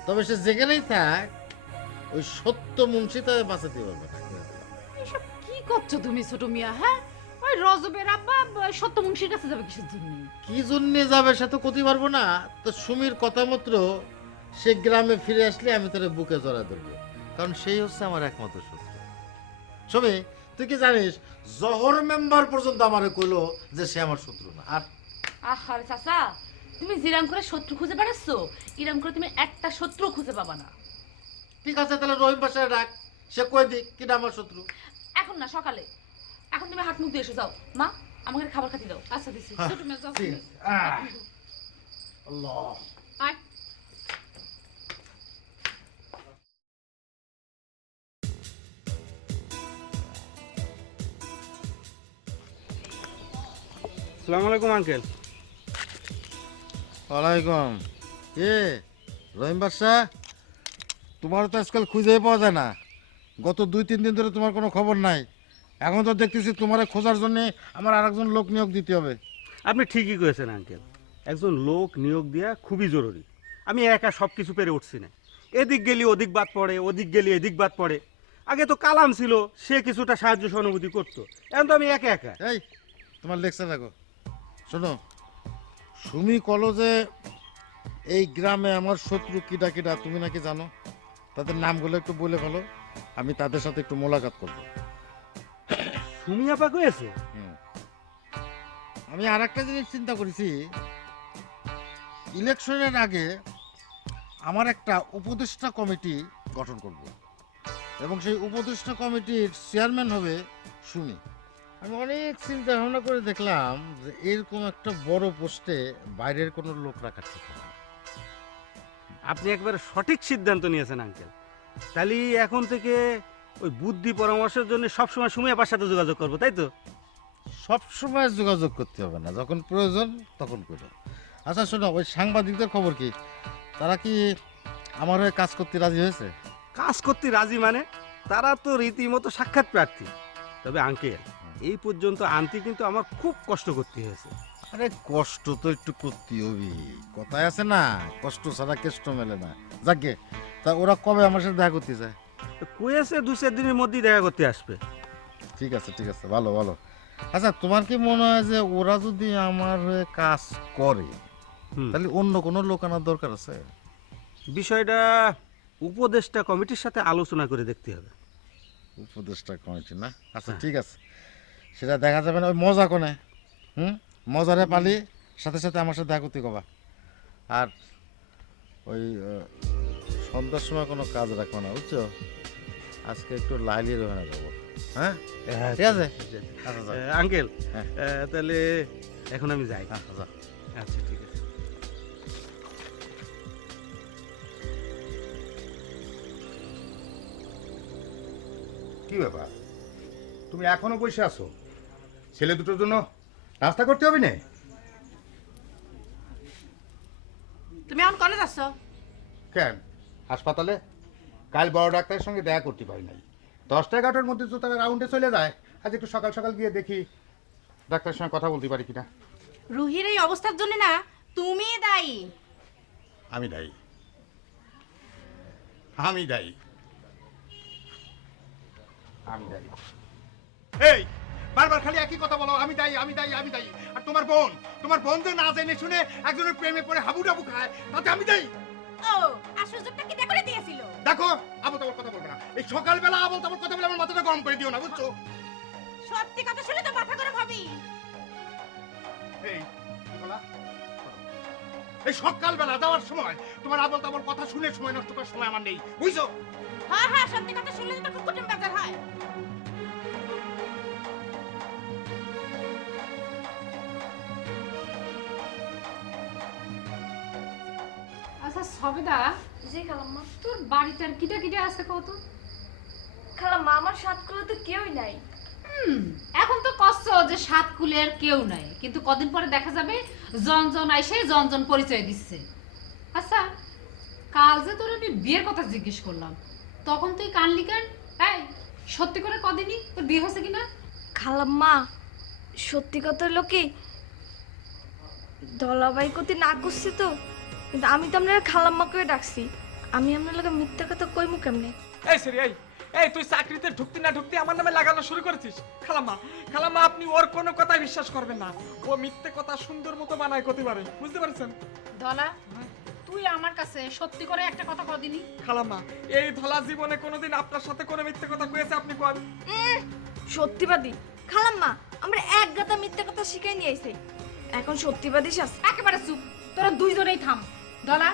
তবে সে যেখানেই থাক ওই সত্য মুন্সি তাকে বাঁচাতে পারবে না। এসব কি করছো তুমি ছোট মিয়া? হ্যাঁ, ওই রজবের আব্বা সত্য মুন্সির কাছে যাবে কিসের জন্য? কি জন্যে যাবে সে তো করতে পারবো না। তো সুমির কথা মাত্র সে গ্রামে ফিরে আসলে আমি তোর বুকে জড়া ধরবো, কারণ সেই হচ্ছে আমার একমাত্র শত্রু। সুমি, তুই কি জানিস জহর মেম্বার পর্যন্ত আমারে কইলো যে সে আমার শত্রু না। আর আহারে চাচা, তুমি জিরাম করে শত্রু খুঁজে বেড়াচ্ছ, ইরাম করে তুমি একটা শত্রু খুঁজে পাবা না। ঠিক আছে, তাহলে রহিম বাসায় ডাক, সে কই দিক কিনা আমার শত্রু। এখন না, সকালে। এখন তুমি হাত মুখ দিয়ে এসো, যাও। মা আমাকে খাবার খাতি দাও। আচ্ছা দিছি। ছোট মিয়া যাও। ঠিক আছে। আল্লাহ। আয়। আসসালামু আলাইকুম আঙ্কেল। ওয়ালাইকুম। কে রহিম বাদশা? তোমার তো আজকাল খুঁজেই পাওয়া যায় না, গত 2-3 দিন ধরে তোমার কোনো খবর নাই। এখন তো দেখতেছি তোমার খোঁজার জন্য আমার আরেকজন লোক নিয়োগ দিতে হবে। আপনি ঠিকই করেছেন আঙ্কেল, একজন লোক নিয়োগ দেওয়া খুবই জরুরি। আমি একা সব কিছু পেরে উঠছি না, এদিক গেলি ওদিক বাদ পড়ে, ওদিক গেলি এদিক বাদ পড়ে। আগে তো কালাম ছিল, সে কিছুটা সাহায্য সহানুভূতি করতো, এখন তো আমি একা একা। এই তোমার লেকচার রাখো। শোনো, সুমি কলেজে এই গ্রামে আমার শত্রু কিডা কিডা তুমি নাকি জানো, তাদের নামগুলো একটু বলে ফেলো, আমি তাদের সাথে একটু মোলাকাত করবো। সুমি আপা কয়েছে? আমি আর একটা জিনিস চিন্তা করেছি, ইলেকশনের আগে আমার একটা উপদেষ্টা কমিটি গঠন করব, এবং সেই উপদেষ্টা কমিটির চেয়ারম্যান হবে সুমি। আমি অনেক চিন্তা ভাবনা করে দেখলাম যে এরকম একটা বড় পোস্টে বাইরের কোনো লোক রাখা ঠিক হবে না। আপনি একবারে সঠিক সিদ্ধান্ত নিয়েছেন আঙ্কেল। তাহলে এখন থেকে ওই বুদ্ধি পরামর্শের জন্য সবসময় সুমি আপার সাথে যোগাযোগ করবো, তাই তো? সব সময় যোগাযোগ করতে হবে না, যখন প্রয়োজন তখন করো। আচ্ছা শোনো, ওই সাংবাদিকদের খবর কি? তারা কি আমার হয়ে কাজ করতে রাজি হয়েছে? কাজ করতে রাজি মানে? তারা তো রীতিমতো সাক্ষাৎ প্রার্থী। তবে আঙ্কেল, এই পর্যন্ত আনতে কিন্তু আমার খুব কষ্ট করতে হয়েছে। আরে কষ্ট তো একটু করতে হবে, কথায় আছে না, কষ্ট ছাড়া কেষ্ট মেলে না। যাকে তা ওরা কবে আমার সাথে দেখা করতে চায়? কয়েছে 2-4 দিনের মধ্যেই দেখা করতে আসবে। ঠিক আছে ঠিক আছে, ভালো ভালো। আচ্ছা তোমার কি মনে হয় যে ওরা যদি আমার হয়ে কাজ করে তাহলে অন্য কোনো লোক আনার দরকার আছে? বিষয়টা উপদেষ্টা কমিটির সাথে আলোচনা করে দেখতে হবে। উপদেষ্টা কমিটি না? আচ্ছা ঠিক আছে, সেটা দেখা যাবে না। ওই মজা কোনে মজারে পালি সাথে সাথে আমার সাথে দেখা করতে কবা। আর ওই সন্ধ্যার সময় কোনো কাজ রাখবো না, বুঝছো? আজকে একটু লাইলির ওখানে যাবো। হ্যাঁ ঠিক আছে। আচ্ছা আঙ্কেল, তাহলে এখন আমি যাই। আচ্ছা ঠিক আছে। কি ব্যাপার, তুমি এখনো বসে আছো? ছেলে দুটোর জন্য নাস্তা করতে হবে না? তুমি এখন কনে যাচ্ছ? কেন হাসপাতালে? কাল বড় ডাক্তারের সঙ্গে দেখা করতে পারি নাই, 10টা-11টার মধ্যে তো তারা রাউন্ডে চলে যায়। আজ একটু সকাল সকাল গিয়ে দেখি ডাক্তারের সঙ্গে কথা বলতে পারি কিনা। রুহির এই অবস্থার জন্য না তুমি দায়ী। আমি দায়ী? আমি দায়ী। এই বারবার খালি একই কথা বলো, আমি দায়ী আমি দায়ী আমি দায়ী। আর তোমার বোন যে না জেনে শুনে একজনের প্রেমে পড়ে হাবুডাবু খায়, তাতে আমি দায়ী। ও আর সুযোগটা কি করে দিয়েছিল? দেখো আবল তাবল কথা বলবে না, এই সকালবেলা আবল তাবল কথা বলে আমার মাথাটা গরম করে দিও না, বুঝছো? সত্যি কথা শুনে তো মাথা গরম হবেই। এই কি বলা? এই সকালবেলা যাওয়ার সময় তোমার আবল তাবল কথা শুনে সময় নষ্ট করার সময় আমার নেই, বুঝছো? হ্যাঁ হ্যাঁ, সত্যি কথা শুনলে তো খুব কুটুম বেজার হয়। আচ্ছা সবেদা, জি খালাম্মা। তোর বাড়িতে আর কিটা কিটা আছে কত? খালাম্মা আমার সাতকুলে তো কেউই নাই। এখন তো কষ্ট যে সাত কুলের কেউ নাই, কিন্তু কদিন পরে দেখা যাবে জন আইসে জন পরিচয় দিচ্ছে। আচ্ছা কাল যে তোর আমি বিয়ের কথা জিজ্ঞেস করলাম, তখন তুই কানলি কেন? এই সত্যি করে কদিনই তোর বিয়ে হয়েছে কিনা? খালাম্মা সত্যি কথা হলো কি, ধলাবাই কতি না করছি তো, কিন্তু আমি তো আপনার খালাম্মা করে ডাকছি। আমি আপনার লোকে মিথ্যা কথা কইমু কেমনে? এই সরি এই তুই চাকরিতে ঢুকতে না ঢুকতে আমার নামে লাগানো শুরু করেছিস। খালাম্মা আপনি ওর কোনো কথাই বিশ্বাস করবেন না, ও মিথ্যে কথা সুন্দর মতো বানায় করতে পারে, বুঝতে পারছেন? ধলা তুই আমার কাছে সত্যি করে একটা কথা কদিনই? খালাম্মা এই ধলা জীবনে কোনোদিন আপনার সাথে কোনো মিথ্যে কথা কয়েছে আপনি কোন? সত্যিবাদী খালাম্মা, আমরা এক গাদা মিথ্যা কথা শিখাই নিয়ে আইছি, এখন সত্যিবাদী শাস্তি। একেবারে চুপ, তোরা দুইজনেই থাম। ধলা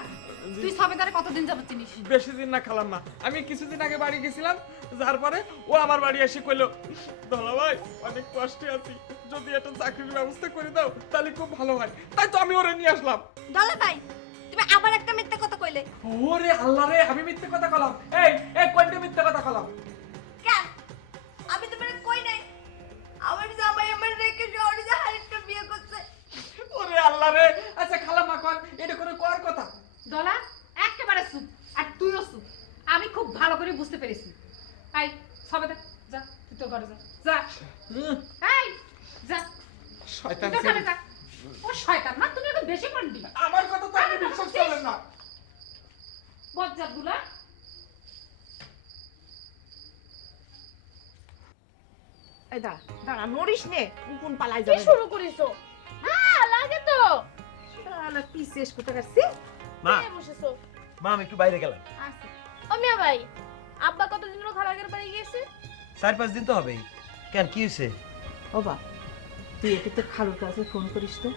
তুই সবেদারে কতদিন যাবত চিনিস? বেশি দিন না খালাম্মা, আমি কিছুদিন আগে বাড়ি গেছিলাম, যার পরে ও আমার বাড়ি এসে কইলো, ধলা ভাই অনেক কষ্টে আছি, যদি একটা চাকরির ব্যবস্থা করে দাও তাহলে খুব ভালো হয়। তাই তো আমি ওরে নিয়ে আসলাম। ধলা ভাই তুমি আবার একটা মিথ্যা কথা কইলে। ওরে আল্লাহ রে, আমি মিথ্যে কথা কলাম? এই কোনটা মিথ্যে কথা কলাম? কেন? আমি তোমারে কই নাই আমার জামাই আমার রেখে শহরে যা আরেকটা বিয়ে করছে। ওরে আল্লাহ রে। আচ্ছা খালাম্মা কোন এটা কোনো কর কথা? দলা একেবারে চুপ, আর তুইও চুপ। আমি খুব ভালো করে বুঝতে পেরেছি। এই সবেদা যা, তুই তোর ঘরে যা যা। এই যা শয়তান তোর ঘরে যা। ও শয়তান না, তুমি এখন বেশি পড়বি। আমার কথা তো আপনি বিশ্বাস করলেন না। বজ্জাতগুলা এই দাঁড়া নড়িস নে, উকুন পালাই কি যাবে। শুরু করিছো? হ্যাঁ লাগে তো। শালা পিসেস কোথা কাছে? মা কে বসেছো? মা আমি একটু বাইরে গেলাম। আচ্ছা ও মিয়া ভাই, আব্বা কতদিন হলো খালাগের বাড়ি গিয়েছে? 4-5 দিন তো হবেই। কেন কি হয়েছে? ও বা তুই একটু তোর খালুর কাছে ফোন করিস তো।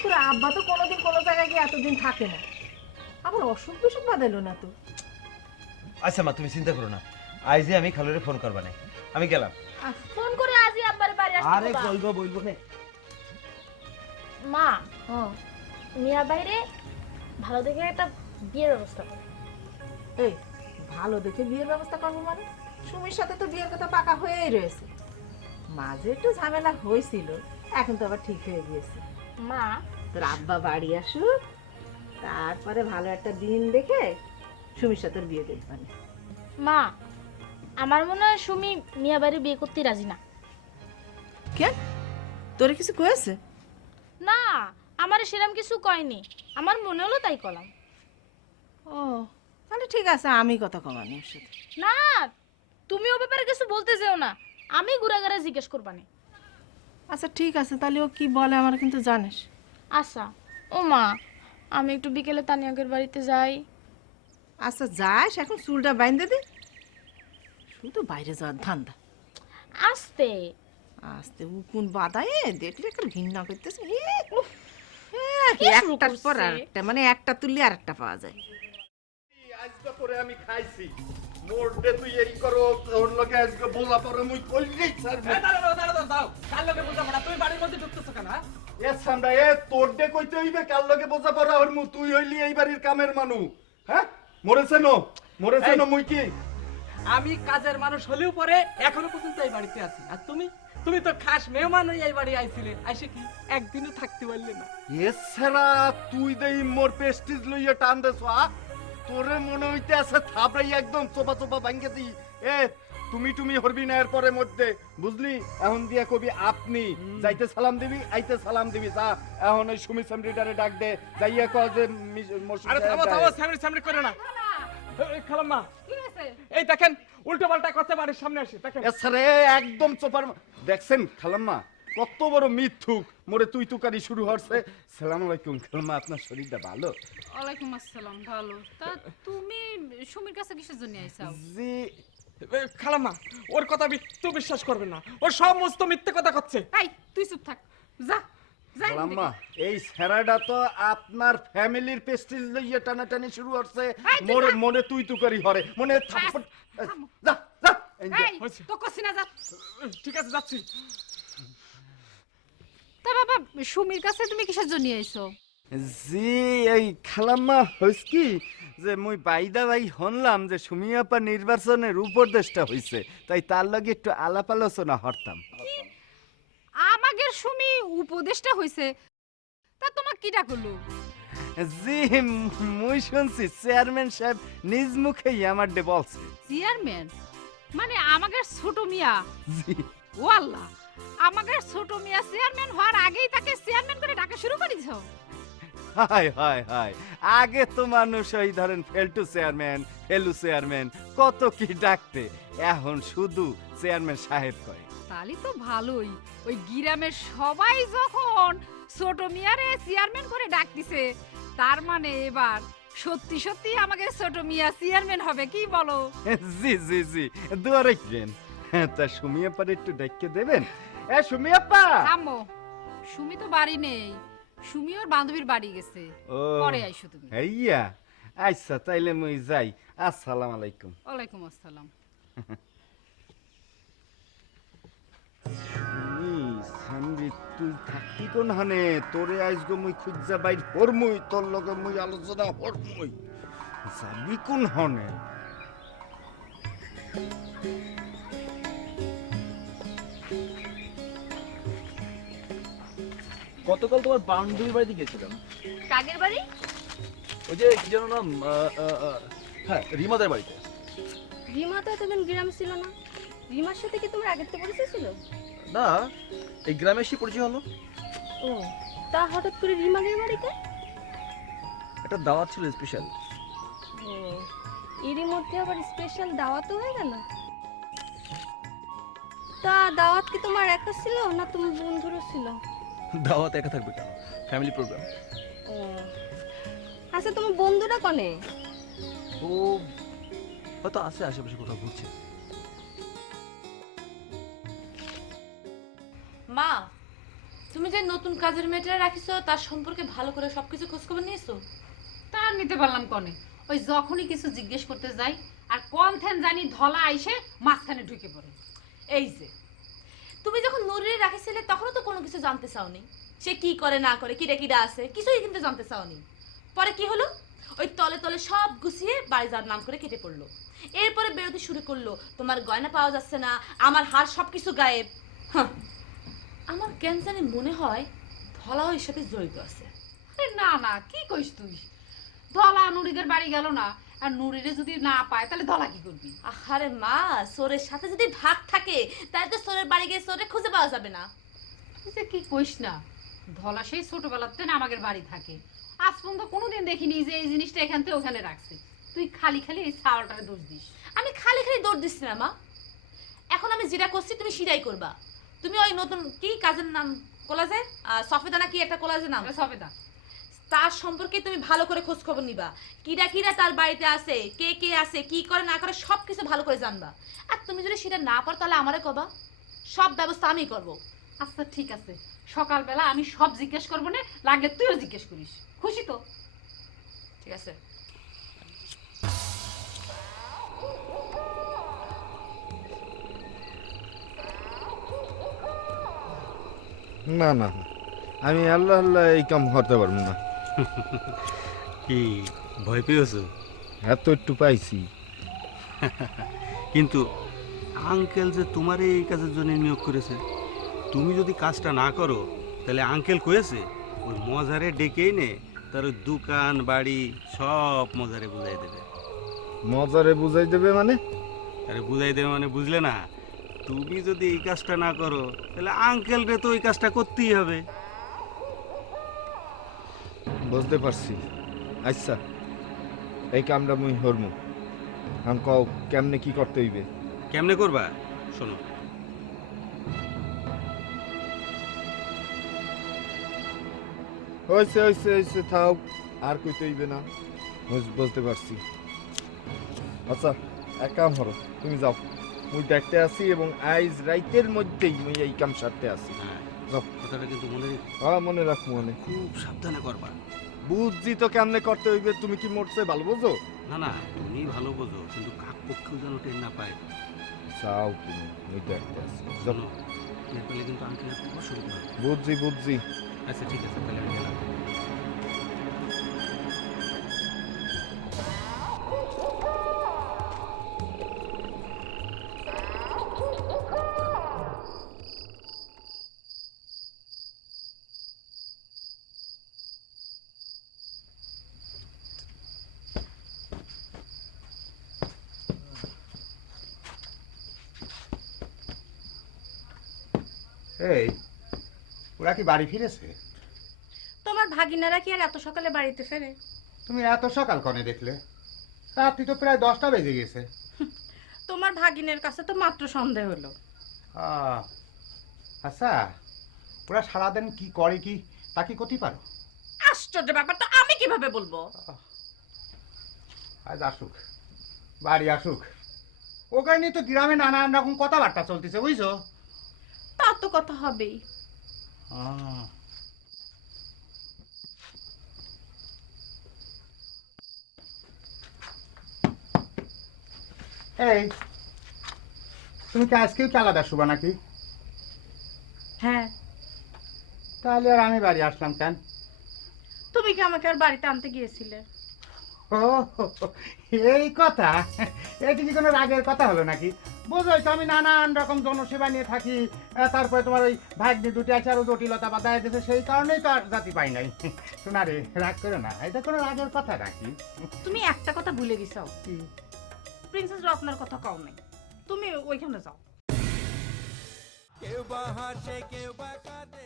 তোর আব্বা তো কোনোদিন কোনো জায়গায় গিয়ে এতদিন থাকে না, আবার অসুখ বিসুখ বাঁধাইলো না তো। আচ্ছা মা তুমি চিন্তা করো না, আইজে আমি খালুরে ফোন করবা না, আমি গেলাম। ফোন করে আজই আব্বার বাড়ি আসতে আরে বলবা। বলবো না। মা মিয়া বাইরে ভালো দেখে একটা বিয়ের ব্যবস্থা করে। এই ভালো দেখে বিয়ের ব্যবস্থা করবো মানে? সুমির সাথে তো বিয়ের কথা পাকা হয়েই রয়েছে, মাঝে একটু ঝামেলা হয়েছিল, এখন তো আবার ঠিক হয়ে গিয়েছে। মা তোর আব্বা বাড়ি আসুক, তারপরে ভালো একটা দিন দেখে সুমির সাথে ওর বিয়ে দেখবানি। মা আমার মনে হয় সুমি মিয়া বাড়ি বিয়ে করতে রাজি না। কেন, তোরে কিছু কয়েছে? না আমার সেরকম কিছু কয়নি, আমার মনে হলো তাই কলাম। ও তাহলে ঠিক আছে, আমি কথা কমানি ওর সাথে। না তুমি ও ব্যাপারে কিছু বলতে যেও না, আমি ঘুরাঘুরা জিজ্ঞেস করবানে। আচ্ছা ঠিক আছে, তাহলে ও কি বলে আমার কিন্তু জানিস। আচ্ছা ও মা আমি একটু বিকেলে তানিয়াকের বাড়িতে যাই। আচ্ছা যাস, এখন চুলটা বাইন্ধে দে, শুধু বাইরে যাওয়ার ধান্দা। আস্তে আস্তে উকুন বাদায়ে দেখলে একটা ঘৃণা করতেছে। কি শুরু একটার পর করছে? আরেকটা, মানে একটা তুললে আরেকটা পাওয়া যায়। আজকে করে আমি খাইছি মোরডে তুই এই করো ওর লগে আজকে বোঝা পড়ে মুই কইলেই স্যার দাও কাল লোকে বুঝা পড়া, তুমি বাড়ির মধ্যে ঢুকতেছো কেন? এ সামরা এ তোর ডে কইতে হইবে কার লগে বোঝা পড়া হরমু তুই হইলি এই বাড়ির কামের মানু। হ্যাঁ মরেছে না মুই কি? আমি কাজের মানুষ হলেও পরে এখনো পর্যন্ত এই বাড়িতে আছি, আর তুমি তো খাস মেহমান হয়ে এই বাড়ি আইছিলে, আইসে কি একদিনও থাকতে পারলে না? এছাড়া তুই দেই মোর পেস্টিজ লইয়া টান দেছ তোরে মনে হইতে আছে থাবড়াই একদম চোপা চোপা ভাঙ্গে দি। এ তুমি হরবি না এর পরে মধ্যে বুঝলি, এখন দিয়া কবি আপনি যাইতে সালাম দিবি আইতে সালাম দিবি। যা এখন ওই সুমি সামরিটারে ডাক দে, যাইয়া কয় যে আরে থামো সামনে করে না। খালাম্মা কি হয়েছে? এই দেখেন উল্টো পাল্টা কথা বাড়ির সামনে আসে দেখেন এছাড়া একদম চোপার দেখছেন খালাম্মা কত বড় মিথ্যুক মোরে তুই তুকারি শুরু হচ্ছে। সালাম আলাইকুম খালাম্মা, আপনার শরীরটা ভালো? ওয়ালাইকুম আসসালাম, ভালো। তা তুমি সুমির কাছে কিসের জন্য আইছাও? জি খালাম্মা ওর কথা তো বিশ্বাস করবেন না, ওর সমস্ত মিথ্যে কথা করছে। এই তুই চুপ থাক, যা যা এখান খালাম্মা থেকে। এই স্যারাটা তো আপনার ফ্যামিলির পেস্টিজ লইয়া টানাটানি শুরু হচ্ছে। এই, তুই মোরে যা। মনে তুই তুকারি হরে মনে থাপ্পড় যা যা এই যা। এই তো কছি না, যা। ঠিক আছে যাচ্ছি। তা বাবা সুমির কাছে তুমি কিসের জন্য আইছো? জি এই খালাম্মা হইছে কি যে মুই বাইদা ভাই হনলাম যে সুমিয়াপা নির্বাচনের উপদেষ্টা হইছে, তাই তার লগে একটু আলাপ আলোচনা হরতাম। আমাদের সুমি উপদেশটা হইছে, তা তোমাক কি ডাকলো? জি মুই শুনছি চেয়ারম্যান সাহেব নিজ মুখেই আমার ডে বলছে। চেয়ারম্যান মানে আমাদের ছোট মিয়া? জি ও আল্লাহ, আমাদের ছোট মিয়া চেয়ারম্যান হওয়ার আগেই তাকে চেয়ারম্যান করে ডাকা শুরু করেছ? হাই হাই হাই, আগে তো মানুষ ওই ধরেন ফেলটু চেয়ারম্যান ফেলু চেয়ারম্যান কত কি ডাকতে, এখন শুধু চেয়ারম্যান সাহেব কয়। তাহলে তো ভালোই, ওই গ্রামের সবাই যখন ছোট মিয়ারে চেয়ারম্যান করে ডাক দিছে, তার মানে এবার সত্যি সত্যি আমাকে ছোট মিয়া চেয়ারম্যান হবে, কি বলো? জি জি জি দোয়া রাখবেন। তা সুমিয়াপার একটু ডেকে দেবেন? এ সুমিয়াপা। আম্মু, সুমি তো বাড়ি নেই, সুমি ওর বান্ধবীর বাড়ি গেছে, ও পরে আইসো তুমি। হইয়া আচ্ছা তাইলে মুই যাই। আসসালামু আলাইকুম। ওয়ালাইকুম আসসালাম। সামরি তুই থাকি কোন হানে? তোরে আইসগো মুই খুঁজা বাইর হরমুই, তোর লগে মুই আলোচনা হরমুই, যাবি কোন হনে? গতকাল তোমার বান্ধবীর বাড়িতে গেছিলাম। কাগের বাড়ি? ওই যে কি যেন নাম, হ্যাঁ রিমাদের বাড়িতে। রিমা তো এতদিন গ্রামে ছিল না, রিমার সাথে কি তোমার আগের থেকে পরিচয় ছিল? না, এই গ্রামে এসে পরিচয় হলো। ও, তা হঠাৎ করে রিমাদের বাড়িতে? একটা দাওয়াত ছিল স্পেশাল। ও, এরই মধ্যে আবার স্পেশাল দাওয়াতও হয়ে গেল। তা দাওয়াত কি তোমার একা ছিল না তোমার বন্ধুরও ছিল? দাওয়াত একা থাকবে কেন, ফ্যামিলি প্রোগ্রাম। ও আচ্ছা, তোমার বন্ধুরা কনে? ও হয়তো আছে আশেপাশে কোথাও ঘুরছে। মা, তুমি যে নতুন কাজের মেয়েটা রাখিছো তার সম্পর্কে ভালো করে সবকিছু খোঁজখবর নিয়েছো? তা আর নিতে পারলাম কনে? ওই যখনই কিছু জিজ্ঞেস করতে যাই আর কোন থেন জানি ধলা আইসে মাঝখানে ঢুকে পড়ে। এই যে তুমি যখন নুরিরে রাখিছিলে তখনও তো কোনো কিছু জানতে চাওনি, সে কি করে না করে, কিরা কিরা আছে, কিছুই কিন্তু জানতে চাওনি। পরে কি হলো? ওই তলে তলে সব গুছিয়ে বাড়ি যাওয়ার নাম করে কেটে পড়লো। এরপরে বেরোতে শুরু করলো, তোমার গয়না পাওয়া যাচ্ছে না, আমার হার সবকিছু গায়েব। হ্যাঁ, আমার কেন জানি মনে হয় ধলাও এর সাথে জড়িত আছে। আরে না না, কি কইস তুই? ধলা নুরিদের বাড়ি গেল না, আর নুরিরে যদি না পায় তাহলে ধলা কি করবি? আরে মা, সোরের সাথে যদি ভাগ থাকে তাহলে তো সোরের বাড়ি গিয়ে সোরে খুঁজে পাওয়া যাবে না। তুই যে কি কইস না, ধলা সেই ছোটবেলাতে না আমাদের বাড়ি থাকে, আজ পর্যন্ত কোনোদিন দেখিনি যে এই জিনিসটা এখান থেকে ওখানে রাখছে। তুই খালি খালি এই ছাওয়াটারে দোষ দিস। আমি খালি খালি দৌড় দিচ্ছি না মা, এখন আমি যেটা করছি তুমি সেটাই করবা। তুমি ওই নতুন কি কাজের নাম কোলাজে, সফেদা না কি একটা কোলাজের নাম, সফেদা, তার সম্পর্কে তুমি ভালো করে খোঁজ খবর নিবা। কিরা কিরা তার বাড়িতে আছে, কে কে আছে, কি করে না করে সবকিছু ভালো করে জানবা। আর তুমি যদি সেটা না পারো তাহলে আমারে কবা, সব ব্যবস্থা আমি করব। আচ্ছা ঠিক আছে, সকালবেলা আমি সব জিজ্ঞেস করবো না, লাগলে তুইও জিজ্ঞেস করিস। খুশি তো? ঠিক আছে। না না আমি আল্লাহ আল্লাহ এই কাম করতে পারবো না। কি ভয় পেয়েছো? এত একটু পাইছি, কিন্তু আঙ্কেল যে তোমার এই কাজের জন্য নিয়োগ করেছে, তুমি যদি কাজটা না করো তাহলে আঙ্কেল কয়েছে ওই মজারে ডেকেই নে তার ওই দোকান বাড়ি সব মজারে বুঝাই দেবে। মজারে বুঝাই দেবে মানে? আরে বুঝাই দেবে মানে বুঝলে না? তুমি যদি এই কাজটা না করো তাহলে আঙ্কেলকে তো ওই কাজটা করতেই হবে। বুঝতে পারছি। আচ্ছা এই কামটা মুই হরমু, আমি কও কেমনে কি করতে হইবে? কেমনে করবা শোনো, হয়েছে হয়েছে হয়েছে, থাও, আর কইতে হইবে না, বুঝতে পারছি। আচ্ছা এক কাম করো, তুমি যাও, মুই দেখতে আসি এবং আইজ রাইতের মধ্যেই মুই এই কাম সারতে আসি। হ্যাঁ যাও। কথাটা কিন্তু মনে রেখো, হ্যাঁ মনে রাখ, মনে। খুব সাবধানে করবা। বুঝছি তো কেমনে করতে হইবে, তুমি কি মোটছে ভালো বোঝো? না না, তুমি ভালো বোঝো, কিন্তু কাক পক্ষেও যেন টের না পায়। যাও তুমি, মুই দেখতে আসি। যাও। শোনো, টের পেলে কিন্তু আঙ্কেলের খুব অসুবিধা হবে। বুঝছি বুঝছি। আচ্ছা ঠিক আছে, তাহলে আমি গেলাম। এই ওরা কি বাড়ি ফিরেছে? তোমার ভাগিনারা কি আর এত সকালে বাড়িতে ফেরে? তুমি এত সকাল কনে দেখলে? রাত্রি তো প্রায় 10টা বেজে গেছে। তোমার ভাগিনের কাছে তো মাত্র সন্দেহ হলো। আচ্ছা, ওরা সারাদিন কি করে কি তা কি করতে পারো? আশ্চর্য ব্যাপার, তো আমি কিভাবে বলবো? আজ আসুক, বাড়ি আসুক, ওখানে নিয়ে তো গ্রামে নানান রকম কথাবার্তা চলতেছে, বুঝছো? তা তো কথা হবেই। এই তুমি কি আজকেও কি আলাদা শুবা নাকি? হ্যাঁ। তাহলে আর আমি বাড়ি আসলাম কেন? তুমি কি আমাকে আর বাড়িতে আনতে গিয়েছিলে? ও এই কথা, এটা কি কোনো রাগের কথা হলো নাকি? বোঝোই তো আমি নানান রকম জনসেবা নিয়ে থাকি, তারপরে তোমার ওই ভাগ্নি দুটি আছে আরো জটিলতা বাধায় দিয়েছে, সেই কারণেই তো আর জাতি পাই নাই। শোনা রে, রাগ করো না, এটা কোনো রাগের কথা নাকি? তুমি একটা কথা ভুলে গেছো, প্রিন্সেস রত্নার কথা কও নাই। তুমি ওইখানে যাও। কেউ বা হাসে কেউ বা কাঁদে।